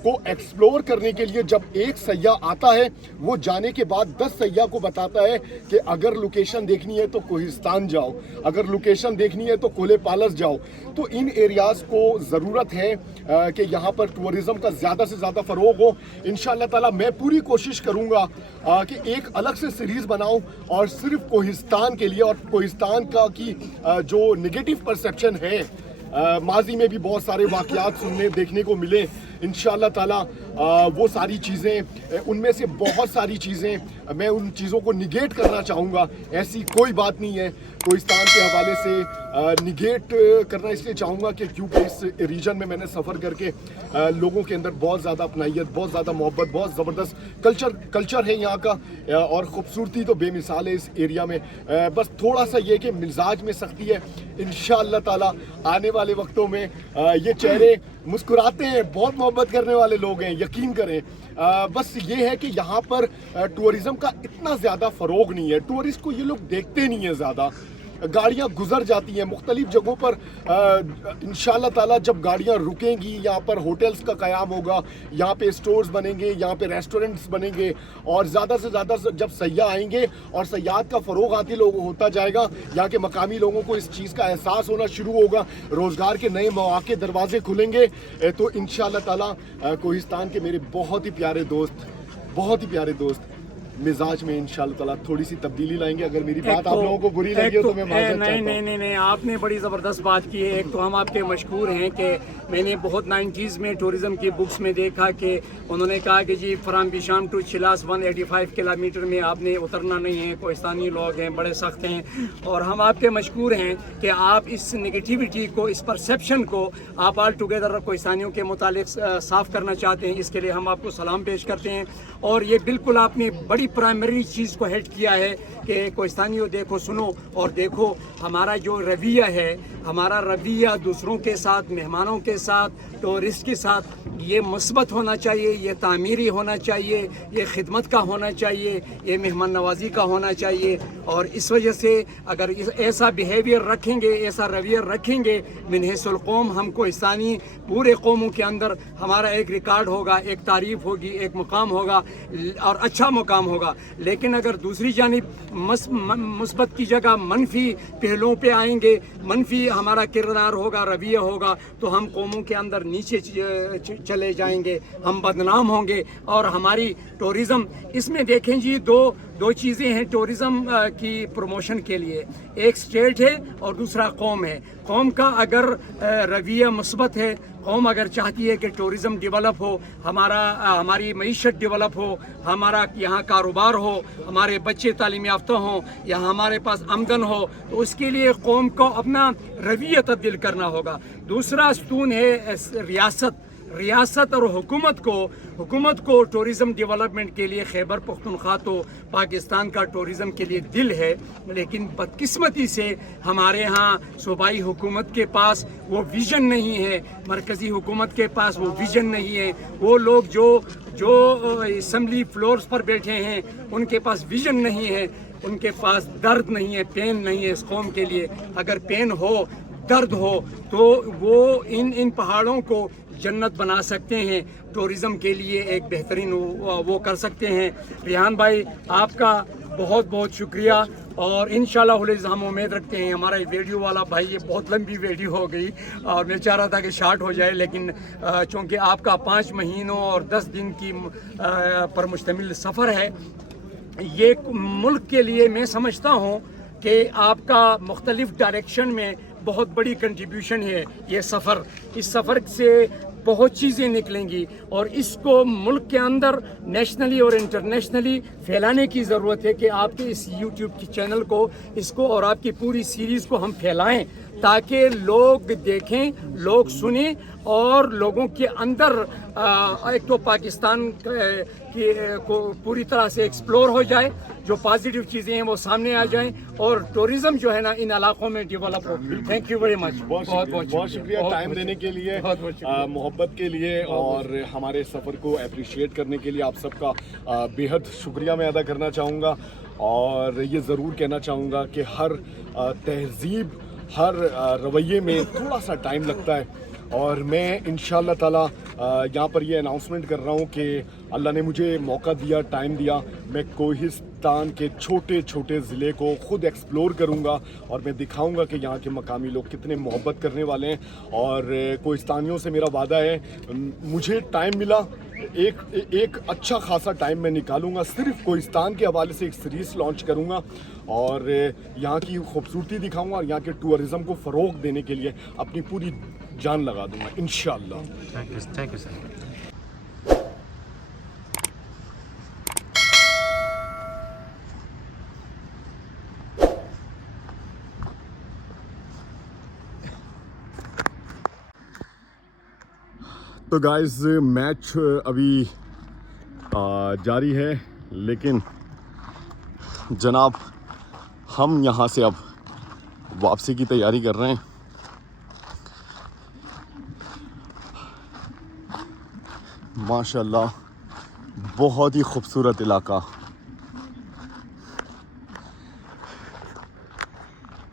को एक्सप्लोर करने के लिए जब एक सयाह आता है, वो जाने के बाद 10 सयाह को बताता है कि अगर लोकेशन देखनी है तो कोहिस्तान जाओ, अगर लोकेशन देखनी है तो कोले पालस जाओ। तो इन एरियाज़ को ज़रूरत है कि यहाँ पर टूरिज़्म का ज़्यादा से ज़्यादा फ़रोग हो। इंशाअल्लाह ताला मैं पूरी कोशिश करूँगा कि एक अलग से सीरीज़ बनाऊँ और सिर्फ कोहिस्तान के लिए, और कोहिस्तान का की जो नेगेटिव परसेप्शन है, माजी में भी बहुत सारे वाक़यात सुनने देखने को मिले। इंशाअल्लाह ताला वो सारी चीज़ें, उनमें से बहुत सारी चीज़ें मैं उन चीज़ों को निगेट करना चाहूँगा। ऐसी कोई बात नहीं है कोहिस्तान के हवाले से निगेट करना इसलिए चाहूँगा कि क्योंकि इस रीजन में मैंने सफ़र करके लोगों के अंदर बहुत ज़्यादा अपनाइयत, बहुत ज़्यादा मोहब्बत, बहुत ज़बरदस्त कल्चर है यहाँ का, और ख़ूबसूरती तो बेमिसाल है इस एरिया में। बस थोड़ा सा ये कि मिजाज में सख्ती है। इंशाअल्लाह ताला आने वाले वक्तों में ये चेहरे मुस्कुराते हैं, बहुत मोहब्बत करने वाले लोग हैं, यकीन करें। बस ये है कि यहाँ पर टूरिज़्म का इतना ज़्यादा फ़रोग नहीं है, टूरिस्ट को ये लोग देखते नहीं है ज़्यादा। गाड़ियाँ गुजर जाती हैं मुख्तलिफ जगहों पर। इंशाअल्लाह ताला जब गाड़ियाँ रुकेंगी, यहाँ पर होटल्स का क़याम होगा, यहाँ पे स्टोर्स बनेंगे, यहाँ पे रेस्टोरेंट्स बनेंगे, और ज़्यादा से ज़्यादा जब सयाह आएंगे और सयाहत का फ़रोग आते लोग होता जाएगा, यहाँ के मकामी लोगों को इस चीज़ का एहसास होना शुरू होगा, रोज़गार के नए मौके दरवाजे खुलेंगे। तो इंशाअल्लाह ताला कोहिस्तान के मेरे बहुत ही प्यारे दोस्त मिजाज में इंशाअल्लाह ताला थोड़ी सी तब्दीली लाएंगे। अगर मेरी बात आप लोगों को बुरी लगी हो तो मैं माफ़ी चाहता हूं। नहीं, आपने बड़ी ज़बरदस्त बात की है। एक तो हम आपके मशहूर हैं कि मैंने बहुत 90s में टूरिज़म की बुक्स में देखा कि उन्होंने कहा कि जी from Besham to Chilas 185 kilometre में आपने उतरना नहीं है, कोहिस्तानी लोग हैं, बड़े सख्त हैं। और हम आपके मशहूर हैं कि आप इस नेगेटिविटी को, इस परसेप्शन को आप ऑल टुगेदर कोहिस्तानियों के मुतालिक साफ़ करना चाहते हैं। इसके लिए हम आपको सलाम पेश करते हैं। और ये बिल्कुल आपने बड़ी प्राइमरी चीज़ को हेड किया है कि कोहिस्तानियों देखो, सुनो और देखो, हमारा जो रवैया है, हमारा रवैया दूसरों के साथ, मेहमानों के साथ, टूरिस्ट के साथ, ये मुस्बत होना चाहिए, ये तामीरी होना चाहिए, ये खिदमत का होना चाहिए, ये मेहमान नवाजी का होना चाहिए। और इस वजह से अगर ऐसा बिहेवियर रखेंगे, ऐसा रवैया रखेंगे मिनहसुल कौम, हम कोहिस्तानी पूरे कौमों के अंदर हमारा एक रिकॉर्ड होगा, एक तारीफ़ होगी, एक मुकाम होगा और अच्छा मुकाम होगा। लेकिन अगर दूसरी जानिब मुस्बत की जगह मनफी पहलुओं पे आएंगे, मनफी हमारा किरदार होगा, रवैया होगा, तो हम कौमों के अंदर नीचे चले जाएंगे, हम बदनाम होंगे। और हमारी टूरिज़्म, इसमें देखें जी दो चीज़ें हैं टूरिज़्म की प्रमोशन के लिए, एक स्टेट है और दूसरा कौम है। कौम का अगर रवैया मुस्बत है, कौम अगर चाहती है कि टूरिज़्म डेवलप हो, हमारी मईशत डेवलप हो, हमारा यहाँ कारोबार हो, हमारे बच्चे तालीम याफ्ता हों या हमारे पास आमदन हो, तो उसके लिए कौम को अपना रवैया तब्दील करना होगा। दूसरा स्तून है रियासत और हुकूमत को टूरिज़्म डेवलपमेंट के लिए। खैबर पख्तूनख्वा तो पाकिस्तान का टूरिज़्म के लिए दिल है, लेकिन बदकिस्मती से हमारे यहाँ सूबाई हुकूमत के पास वो विज़न नहीं है, मरकज़ी हुकूमत के पास वो विज़न नहीं है। वो लोग जो असम्बली फ्लोर्स पर बैठे हैं, उनके पास विज़न नहीं है, उनके पास दर्द नहीं है, पेन नहीं है इस कौम के लिए। अगर पेन हो, दर्द हो, तो वो इन पहाड़ों को जन्नत बना सकते हैं, टूरिज़्म के लिए एक बेहतरीन वो कर सकते हैं। रिहान भाई, आपका बहुत बहुत शुक्रिया। और इंशाल्लाह हम उम्मीद रखते हैं, हमारा वीडियो वाला भाई, ये बहुत लंबी वीडियो हो गई और मैं चाह रहा था कि शॉर्ट हो जाए, लेकिन चूँकि आपका 5 महीनों और 10 दिन की पर मुश्तमिल सफ़र है, ये मुल्क के लिए मैं समझता हूँ कि आपका मुख्तलिफ़ डायरेक्शन में बहुत बड़ी कंट्रीब्यूशन है ये सफ़र। इस सफ़र से बहुत चीज़ें निकलेंगी और इसको मुल्क के अंदर नेशनली और इंटरनेशनली फैलाने की ज़रूरत है कि आपके इस यूट्यूब की चैनल को, इसको और आपकी पूरी सीरीज़ को हम फैलाएं ताकि लोग देखें, लोग सुने और लोगों के अंदर एक तो पाकिस्तान को पूरी तरह से एक्सप्लोर हो जाए, जो पॉजिटिव चीज़ें हैं वो सामने आ जाएं और टूरिज़्म जो है ना इन इलाकों में डेवलप हो। Thank you very much. बहुत शुक्रिया टाइम देने के लिए, मोहब्बत के लिए और हमारे सफ़र को अप्रिशिएट करने के लिए आप सबका बेहद शुक्रिया मैं अदा करना चाहूँगा। और ये ज़रूर कहना चाहूँगा कि हर तहज़ीब, हर रवैये में थोड़ा सा टाइम लगता है और मैं इंशाअल्लाह ताला यहाँ पर ये अनाउंसमेंट कर रहा हूँ कि अल्लाह ने मुझे मौका दिया, टाइम दिया, मैं कोहिस्तान के छोटे छोटे ज़िले को ख़ुद एक्सप्लोर करूँगा और मैं दिखाऊँगा कि यहाँ के मकामी लोग कितने मोहब्बत करने वाले हैं। और कोहिस्तानियों से मेरा वादा है, मुझे टाइम मिला, एक अच्छा खासा टाइम मैं निकालूंगा, सिर्फ कोहिस्तान के हवाले से एक सीरीज़ लॉन्च करूंगा और यहाँ की खूबसूरती दिखाऊंगा और यहाँ के टूरिज़्म को फ़रोग देने के लिए अपनी पूरी जान लगा दूंगा इंशाअल्लाह। Thank you sir. तो गाइस मैच अभी जारी है, लेकिन जनाब हम यहाँ से अब वापसी की तैयारी कर रहे हैं। माशाल्लाह बहुत ही खूबसूरत इलाका,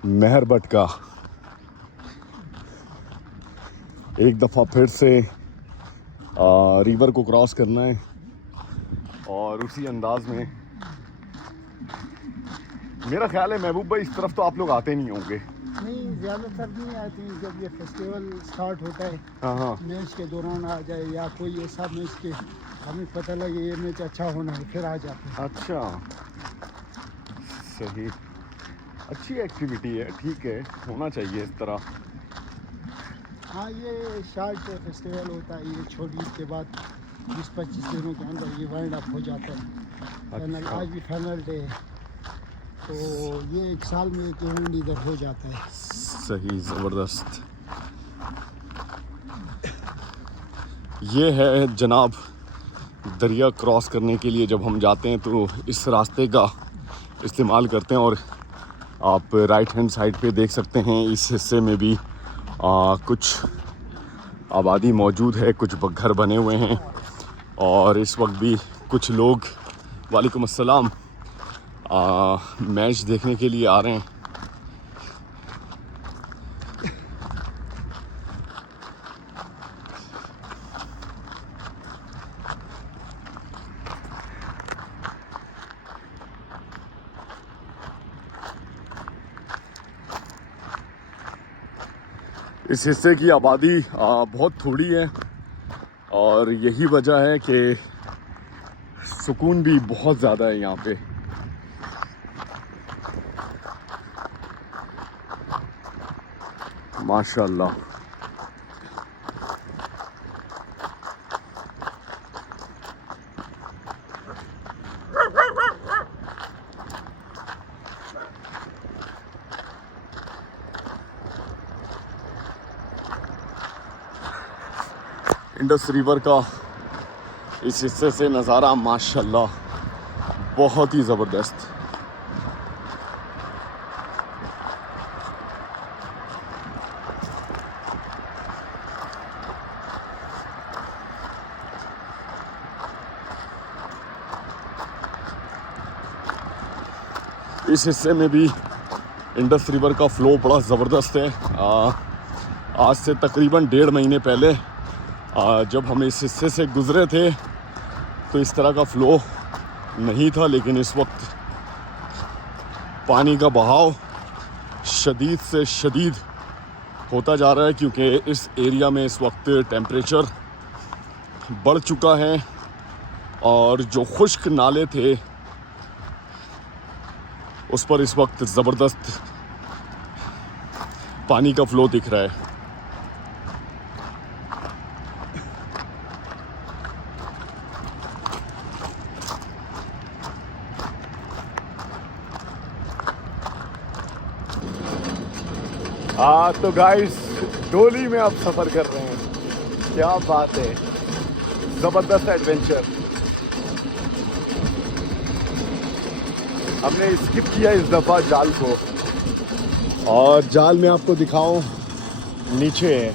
मेहरबट का एक दफ़ा फिर से रिवर को क्रॉस करना है और उसी अंदाज में मेरा ख्याल है महबूब भाई इस तरफ तो आप लोग आते नहीं होंगे। नहीं, ज़्यादातर नहीं आते हैं। जब ये फेस्टिवल स्टार्ट होता है, हाँ मैच के दौरान आ जाए या कोई ऐसा मैच के हमें पता लगे ये मैच अच्छा होना है, फिर आ जाते हैं। अच्छा, सही, अच्छी एक्टिविटी है, ठीक है, होना चाहिए इस तरह। हाँ, ये शार्ट फेस्टिवल होता है, ये छोड़ने के बाद 20-25 दिनों के अंदर ये वाइंड अप हो जाता है। फाइनल आज भी फाइनल डे है, तो ये एक साल में एक इवेंट इधर हो जाता है। सही, ज़बरदस्त। ये है जनाब दरिया क्रॉस करने के लिए जब हम जाते हैं तो इस रास्ते का इस्तेमाल करते हैं और आप राइट हैंड साइड पे देख सकते हैं इस हिस्से में भी कुछ आबादी मौजूद है, कुछ घर बने हुए हैं और इस वक्त भी कुछ लोग, वालेकुम अस्सलाम, मैच देखने के लिए आ रहे हैं। इस हिस्से की आबादी बहुत थोड़ी है और यही वजह है कि सुकून भी बहुत ज़्यादा है यहाँ पे। माशाल्लाह। इंडस रिवर का इस हिस्से से नज़ारा माशाल्लाह बहुत ही ज़बरदस्त। इस हिस्से में भी इंडस रिवर का फ़्लो बड़ा ज़बरदस्त है। आज से तकरीबन 1.5 महीने पहले जब हम इस हिस्से से गुज़रे थे तो इस तरह का फ़्लो नहीं था, लेकिन इस वक्त पानी का बहाव शदीद से शदीद होता जा रहा है क्योंकि इस एरिया में इस वक्त टेम्परेचर बढ़ चुका है और जो खुश्क नाले थे उस पर इस वक्त ज़बरदस्त पानी का फ़्लो दिख रहा है। तो गाइस डोली में आप सफ़र कर रहे हैं, क्या बात है, ज़बरदस्त एडवेंचर। हमने स्किप किया इस दफ़ा जाल को, और जाल में आपको दिखाऊं नीचे है,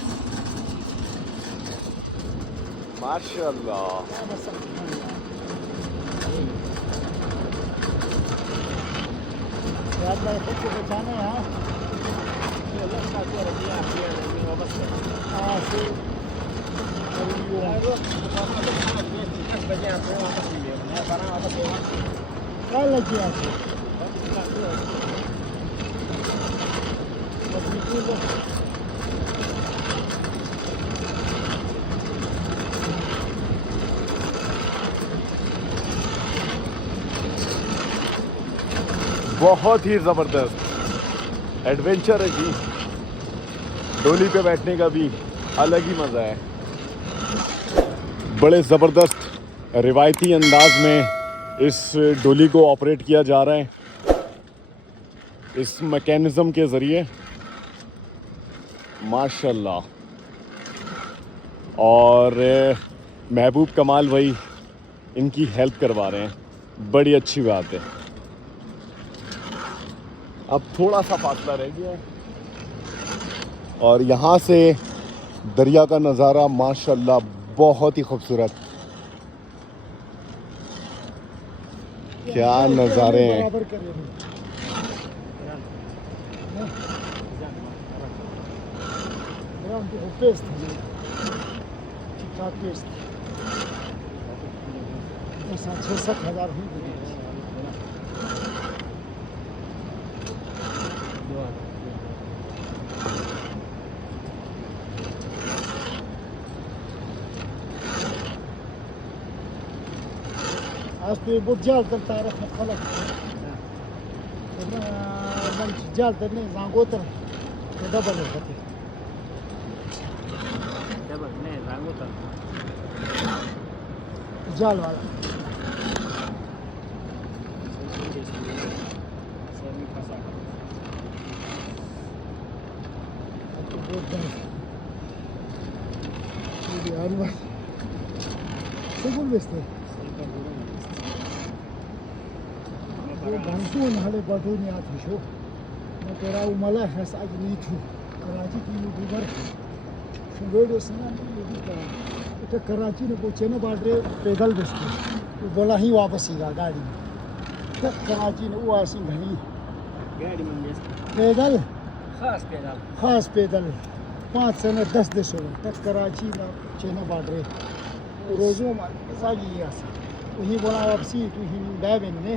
माशाल्लाह। बहुत ही ज़बरदस्त एडवेंचर है जी, डोली पे बैठने का भी अलग ही मज़ा है। बड़े ज़बरदस्त रिवायती अंदाज में इस डोली को ऑपरेट किया जा रहा है, इस मैकेनिज़्म के ज़रिए, माशाल्लाह। और महबूब कमाल भाई इनकी हेल्प करवा रहे हैं, बड़ी अच्छी बात है। अब थोड़ा सा फासला रह गया है, और यहाँ से दरिया का नज़ारा माशाल्लाह बहुत ही खूबसूरत, क्या नज़ारे हैं। आज तो बहुत जाल करता है खलक जाल करने जांगोतर डबल होते जाल वाला según este gansun hale baduni athisho na tera umala has ajni thu Karachi की यूट्यूबर वीडियो सुना तो कराची ने पूछे ना बाटे पैदल बसते तो बोला ही वापस ही गाड़ी में तो कराची ने वो ऐसी घड़ी गाड़ी में पैदल खास पैदल 5 से 10 देशों में तक कराची ना चेना बाटे रोजों में सागी ऐसे वही बोला वापसी तो ही डायबिन ने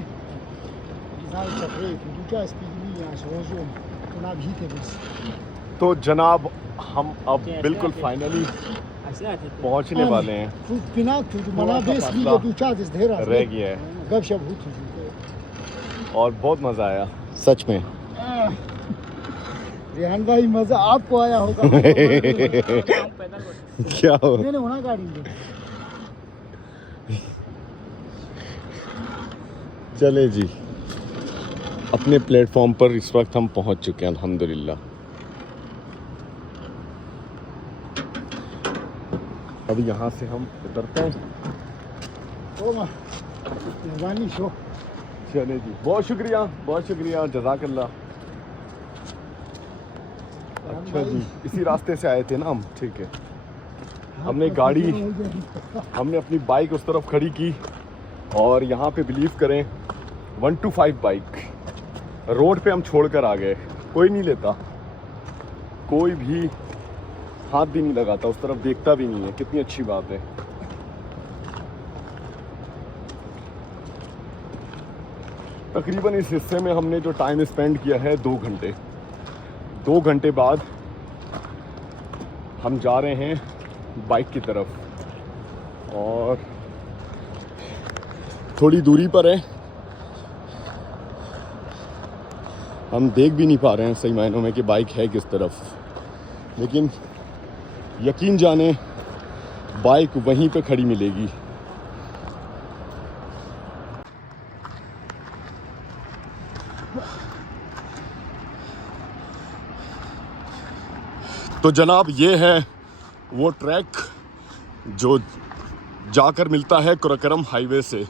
जाल चक्रे तो दूसरा स्पीड में यहाँ से रोजों में तो ना भी थे बस। तो जनाब हम अब बिल्कुल फाइनली पहुंचने वाले हैं, रह गया है, और बहुत मज़ा आया सच में। रेहान भाई मज़ा आपको आया होगा क्या हो मैंने होना गाड़ी में। चले जी, अपने प्लेटफॉर्म पर इस वक्त हम पहुंच चुके हैं अल्हम्दुलिल्लाह। अब यहाँ से हम उतरते हैं। मेहरबानी शो। चले जी, बहुत शुक्रिया जज़ाकल्लाह। अच्छा जी, इसी रास्ते से आए थे ना हम, ठीक है। हमने अपनी बाइक उस तरफ खड़ी की, और यहाँ पे बिलीव करें 125 बाइक रोड पे हम छोड़ कर आ गए। कोई नहीं लेता, कोई भी हाथ भी नहीं लगाता, उस तरफ देखता भी नहीं है। कितनी अच्छी बात है। तकरीबन इस हिस्से में हमने जो टाइम स्पेंड किया है 2 घंटे। 2 घंटे बाद हम जा रहे हैं बाइक की तरफ, और थोड़ी दूरी पर है, हम देख भी नहीं पा रहे हैं सही मायनों में कि बाइक है किस तरफ, लेकिन यकीन जाने बाइक वहीं पे खड़ी मिलेगी। तो जनाब ये है वो ट्रैक जो जाकर मिलता है कुरकरम हाईवे से।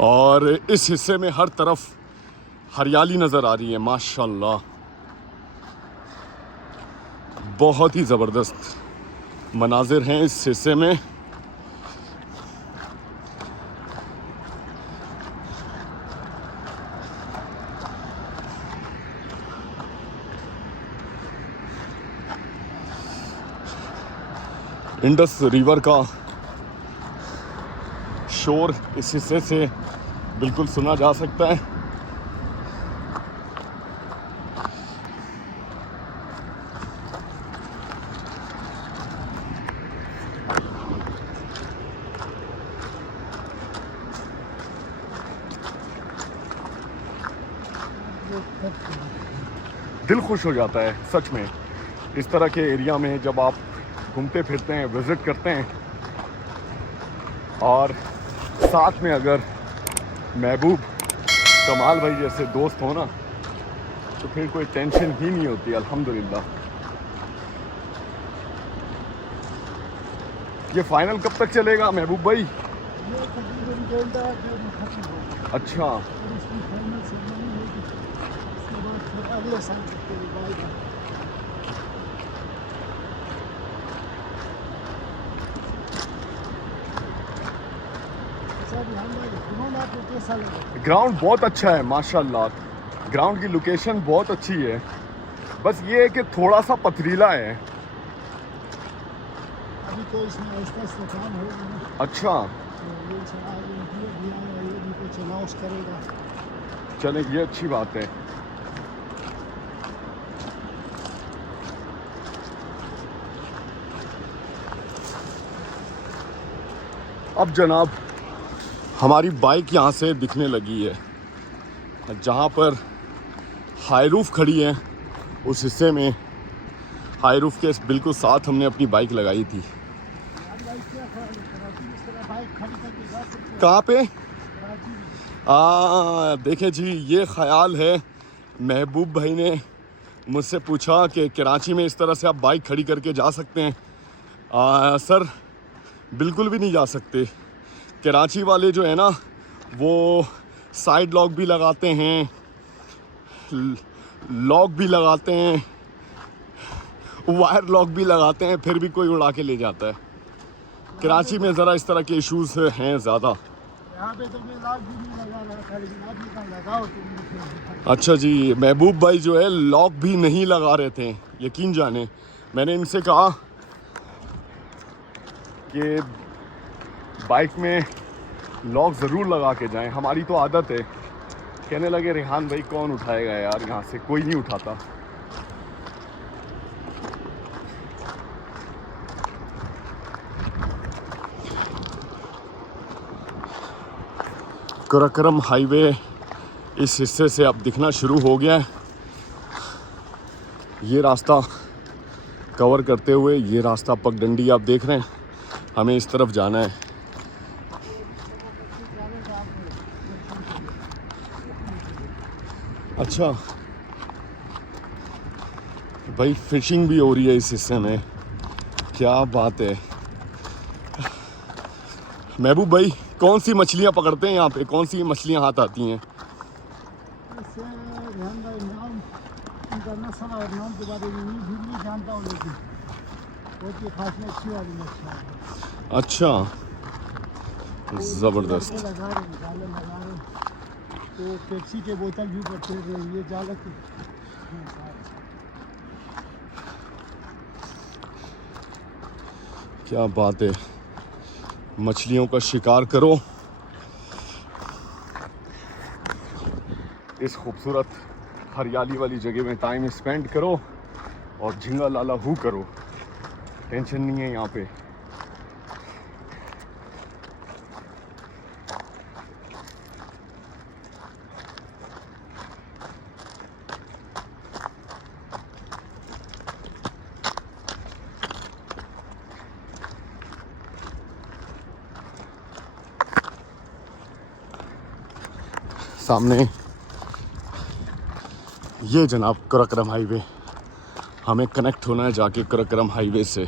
और इस हिस्से में हर तरफ हरियाली नज़र आ रही है माशाल्लाह, बहुत ही ज़बरदस्त मनाजिर हैं इस हिस्से में। इंडस रिवर का शोर इस हिस्से से बिल्कुल सुना जा सकता है। दिल खुश हो जाता है सच में इस तरह के एरिया में जब आप घूमते फिरते हैं, विज़िट करते हैं, और साथ में अगर महबूब कमाल भाई जैसे दोस्त हो ना, तो फिर कोई टेंशन ही नहीं होती अल्हम्दुलिल्लाह। ये फाइनल कब तक चलेगा महबूब भाई? ये तकरीबन डेढ़ में खत्म होगा। अच्छा, और इसकी फाइनल सेरेमनी होगी, उसके बाद फिर अगले साल तक के लिए बाइक है। ग्राउंड आपको कैसा लगा? ग्राउंड बहुत अच्छा है माशाल्लाह, ग्राउंड की लोकेशन बहुत अच्छी है, बस ये है कि थोड़ा सा पथरीला है। अभी तो इसमें आहिस्ता काम होगा ना, अच्छा, तो ये ये भी कुछ अनाउंस करेगा। चले ये अच्छी बात है। अब जनाब हमारी बाइक यहाँ से दिखने लगी है, जहाँ पर हाई रूफ खड़ी है उस हिस्से में, हाई रूफ के बिल्कुल साथ हमने अपनी बाइक लगाई थी। कहाँ पे? देखे जी, ये ख्याल है महबूब भाई ने मुझसे पूछा कि कराची में इस तरह से आप बाइक खड़ी करके जा सकते हैं। सर बिल्कुल भी नहीं जा सकते। कराची वाले जो है ना, वो साइड लॉक भी लगाते हैं, लॉक भी लगाते हैं, वायर लॉक भी लगाते हैं, फिर भी कोई उड़ा के ले जाता है। कराची में ज़रा इस तरह के इश्यूज हैं ज़्यादा। यहाँ पे तो मैं लॉक भी नहीं लगा रहा था, लेकिन आप ये लगाओ तो। अच्छा जी, महबूब भाई जो है लॉक भी नहीं लगा रहे थे, यकीन जाने। मैंने इनसे कहा कि बाइक में लॉक ज़रूर लगा के जाएं, हमारी तो आदत है। कहने लगे रेहान भाई कौन उठाएगा यार, यहाँ से कोई नहीं उठाता। कुरकरम हाईवे इस हिस्से से अब दिखना शुरू हो गया है। ये रास्ता कवर करते हुए ये रास्ता पगडंडी आप देख रहे हैं, हमें इस तरफ जाना है। अच्छा भाई, फिशिंग भी हो रही है इस हिस्से में, क्या बात है। महबूब भाई कौन सी मछलियाँ पकड़ते हैं यहाँ पे, कौन सी मछलियाँ हाथ आती हैं? इससे रेहान भाई नाम, इनका नस्ल और नाम के बारे में नहीं जानता हूँ, लेकिन बहुत ही खास में अच्छी वाली मछलियाँ हैं। अच्छा, ज़बरदस्त। लगा रहे हैं, जाले लगा रहे हैं, तो पेप्सी के बोतल भी पड़ते हैं, ये जाल की। क्या बात है, मछलियों का शिकार करो, इस खूबसूरत हरियाली वाली जगह में टाइम स्पेंड करो और झींगा लाला हू करो, टेंशन नहीं है यहाँ पे। सामने ये जनाब कराक्रम हाईवे, हमें कनेक्ट होना है जाके कराक्रम हाईवे से।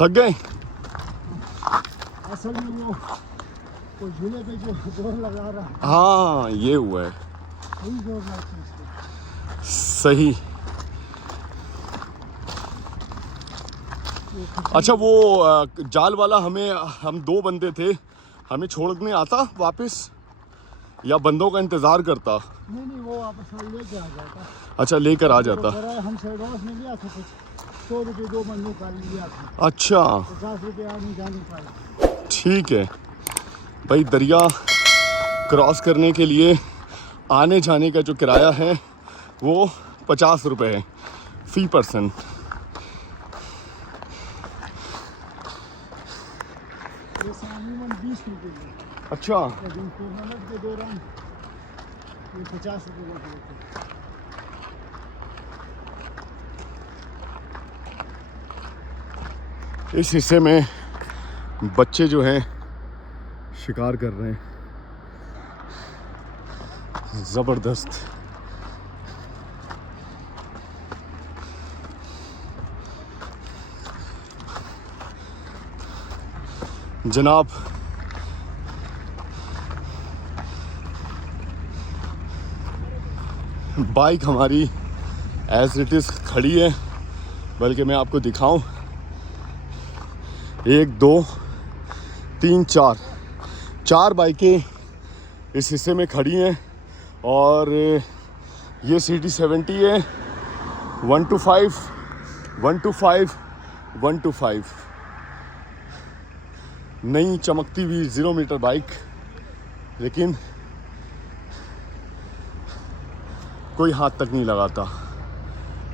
थक गए? असल में वो झूले पे जो जोर लगा रहा है, हाँ ये हुआ है, वही जोर लगता है उसको। सही। अच्छा वो जाल वाला हम 2 बंदे थे, हमें छोड़ने आता वापस या बंदों का इंतज़ार करता? नहीं वो वापस लेके आ जाता। अच्छा लेकर आ जाता। हम शेरवास में लिया था कुछ 100 रुपये 2 बंदों का लिया था। अच्छा 50 रुपये आने जाने का। ठीक है भाई, दरिया क्रॉस करने के लिए आने जाने का जो किराया है वो 50 रुपये है फी पर्सन। ये सामान 20 रुपये है, अच्छा लेकिन टूर्नामेंट के दौरान ये 50 रुपये का होता है। इस हिस्से में बच्चे जो हैं शिकार कर रहे हैं, ज़बरदस्त। जनाब बाइक हमारी एज इट इज़ खड़ी है, बल्कि मैं आपको दिखाऊं, 1 2 3 4 बाइकें इस हिस्से में खड़ी हैं और ये CD70 है 125 125 125 नई चमकती हुई 0 मीटर बाइक, लेकिन कोई हाथ तक नहीं लगाता।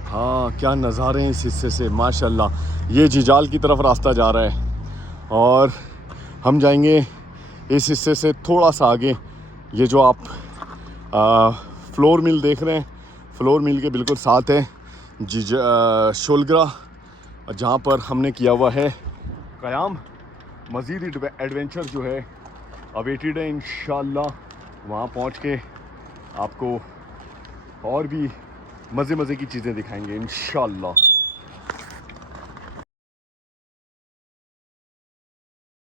हाँ क्या नज़ारे हैं इस हिस्से से माशाल्लाह। ये जिजाल की तरफ रास्ता जा रहा है और हम जाएंगे इस हिस्से से थोड़ा सा आगे। ये जो आप फ्लोर मिल देख रहे हैं, फ्लोर मिल के बिल्कुल साथ है शोलगरा, जहाँ पर हमने किया हुआ है क़याम। मज़ीद एडवेंचर जो है अवेटेड है इंशाल्लाह। वहाँ पहुँच के आपको और भी मज़े की चीज़ें दिखाएंगे इंशाल्लाह।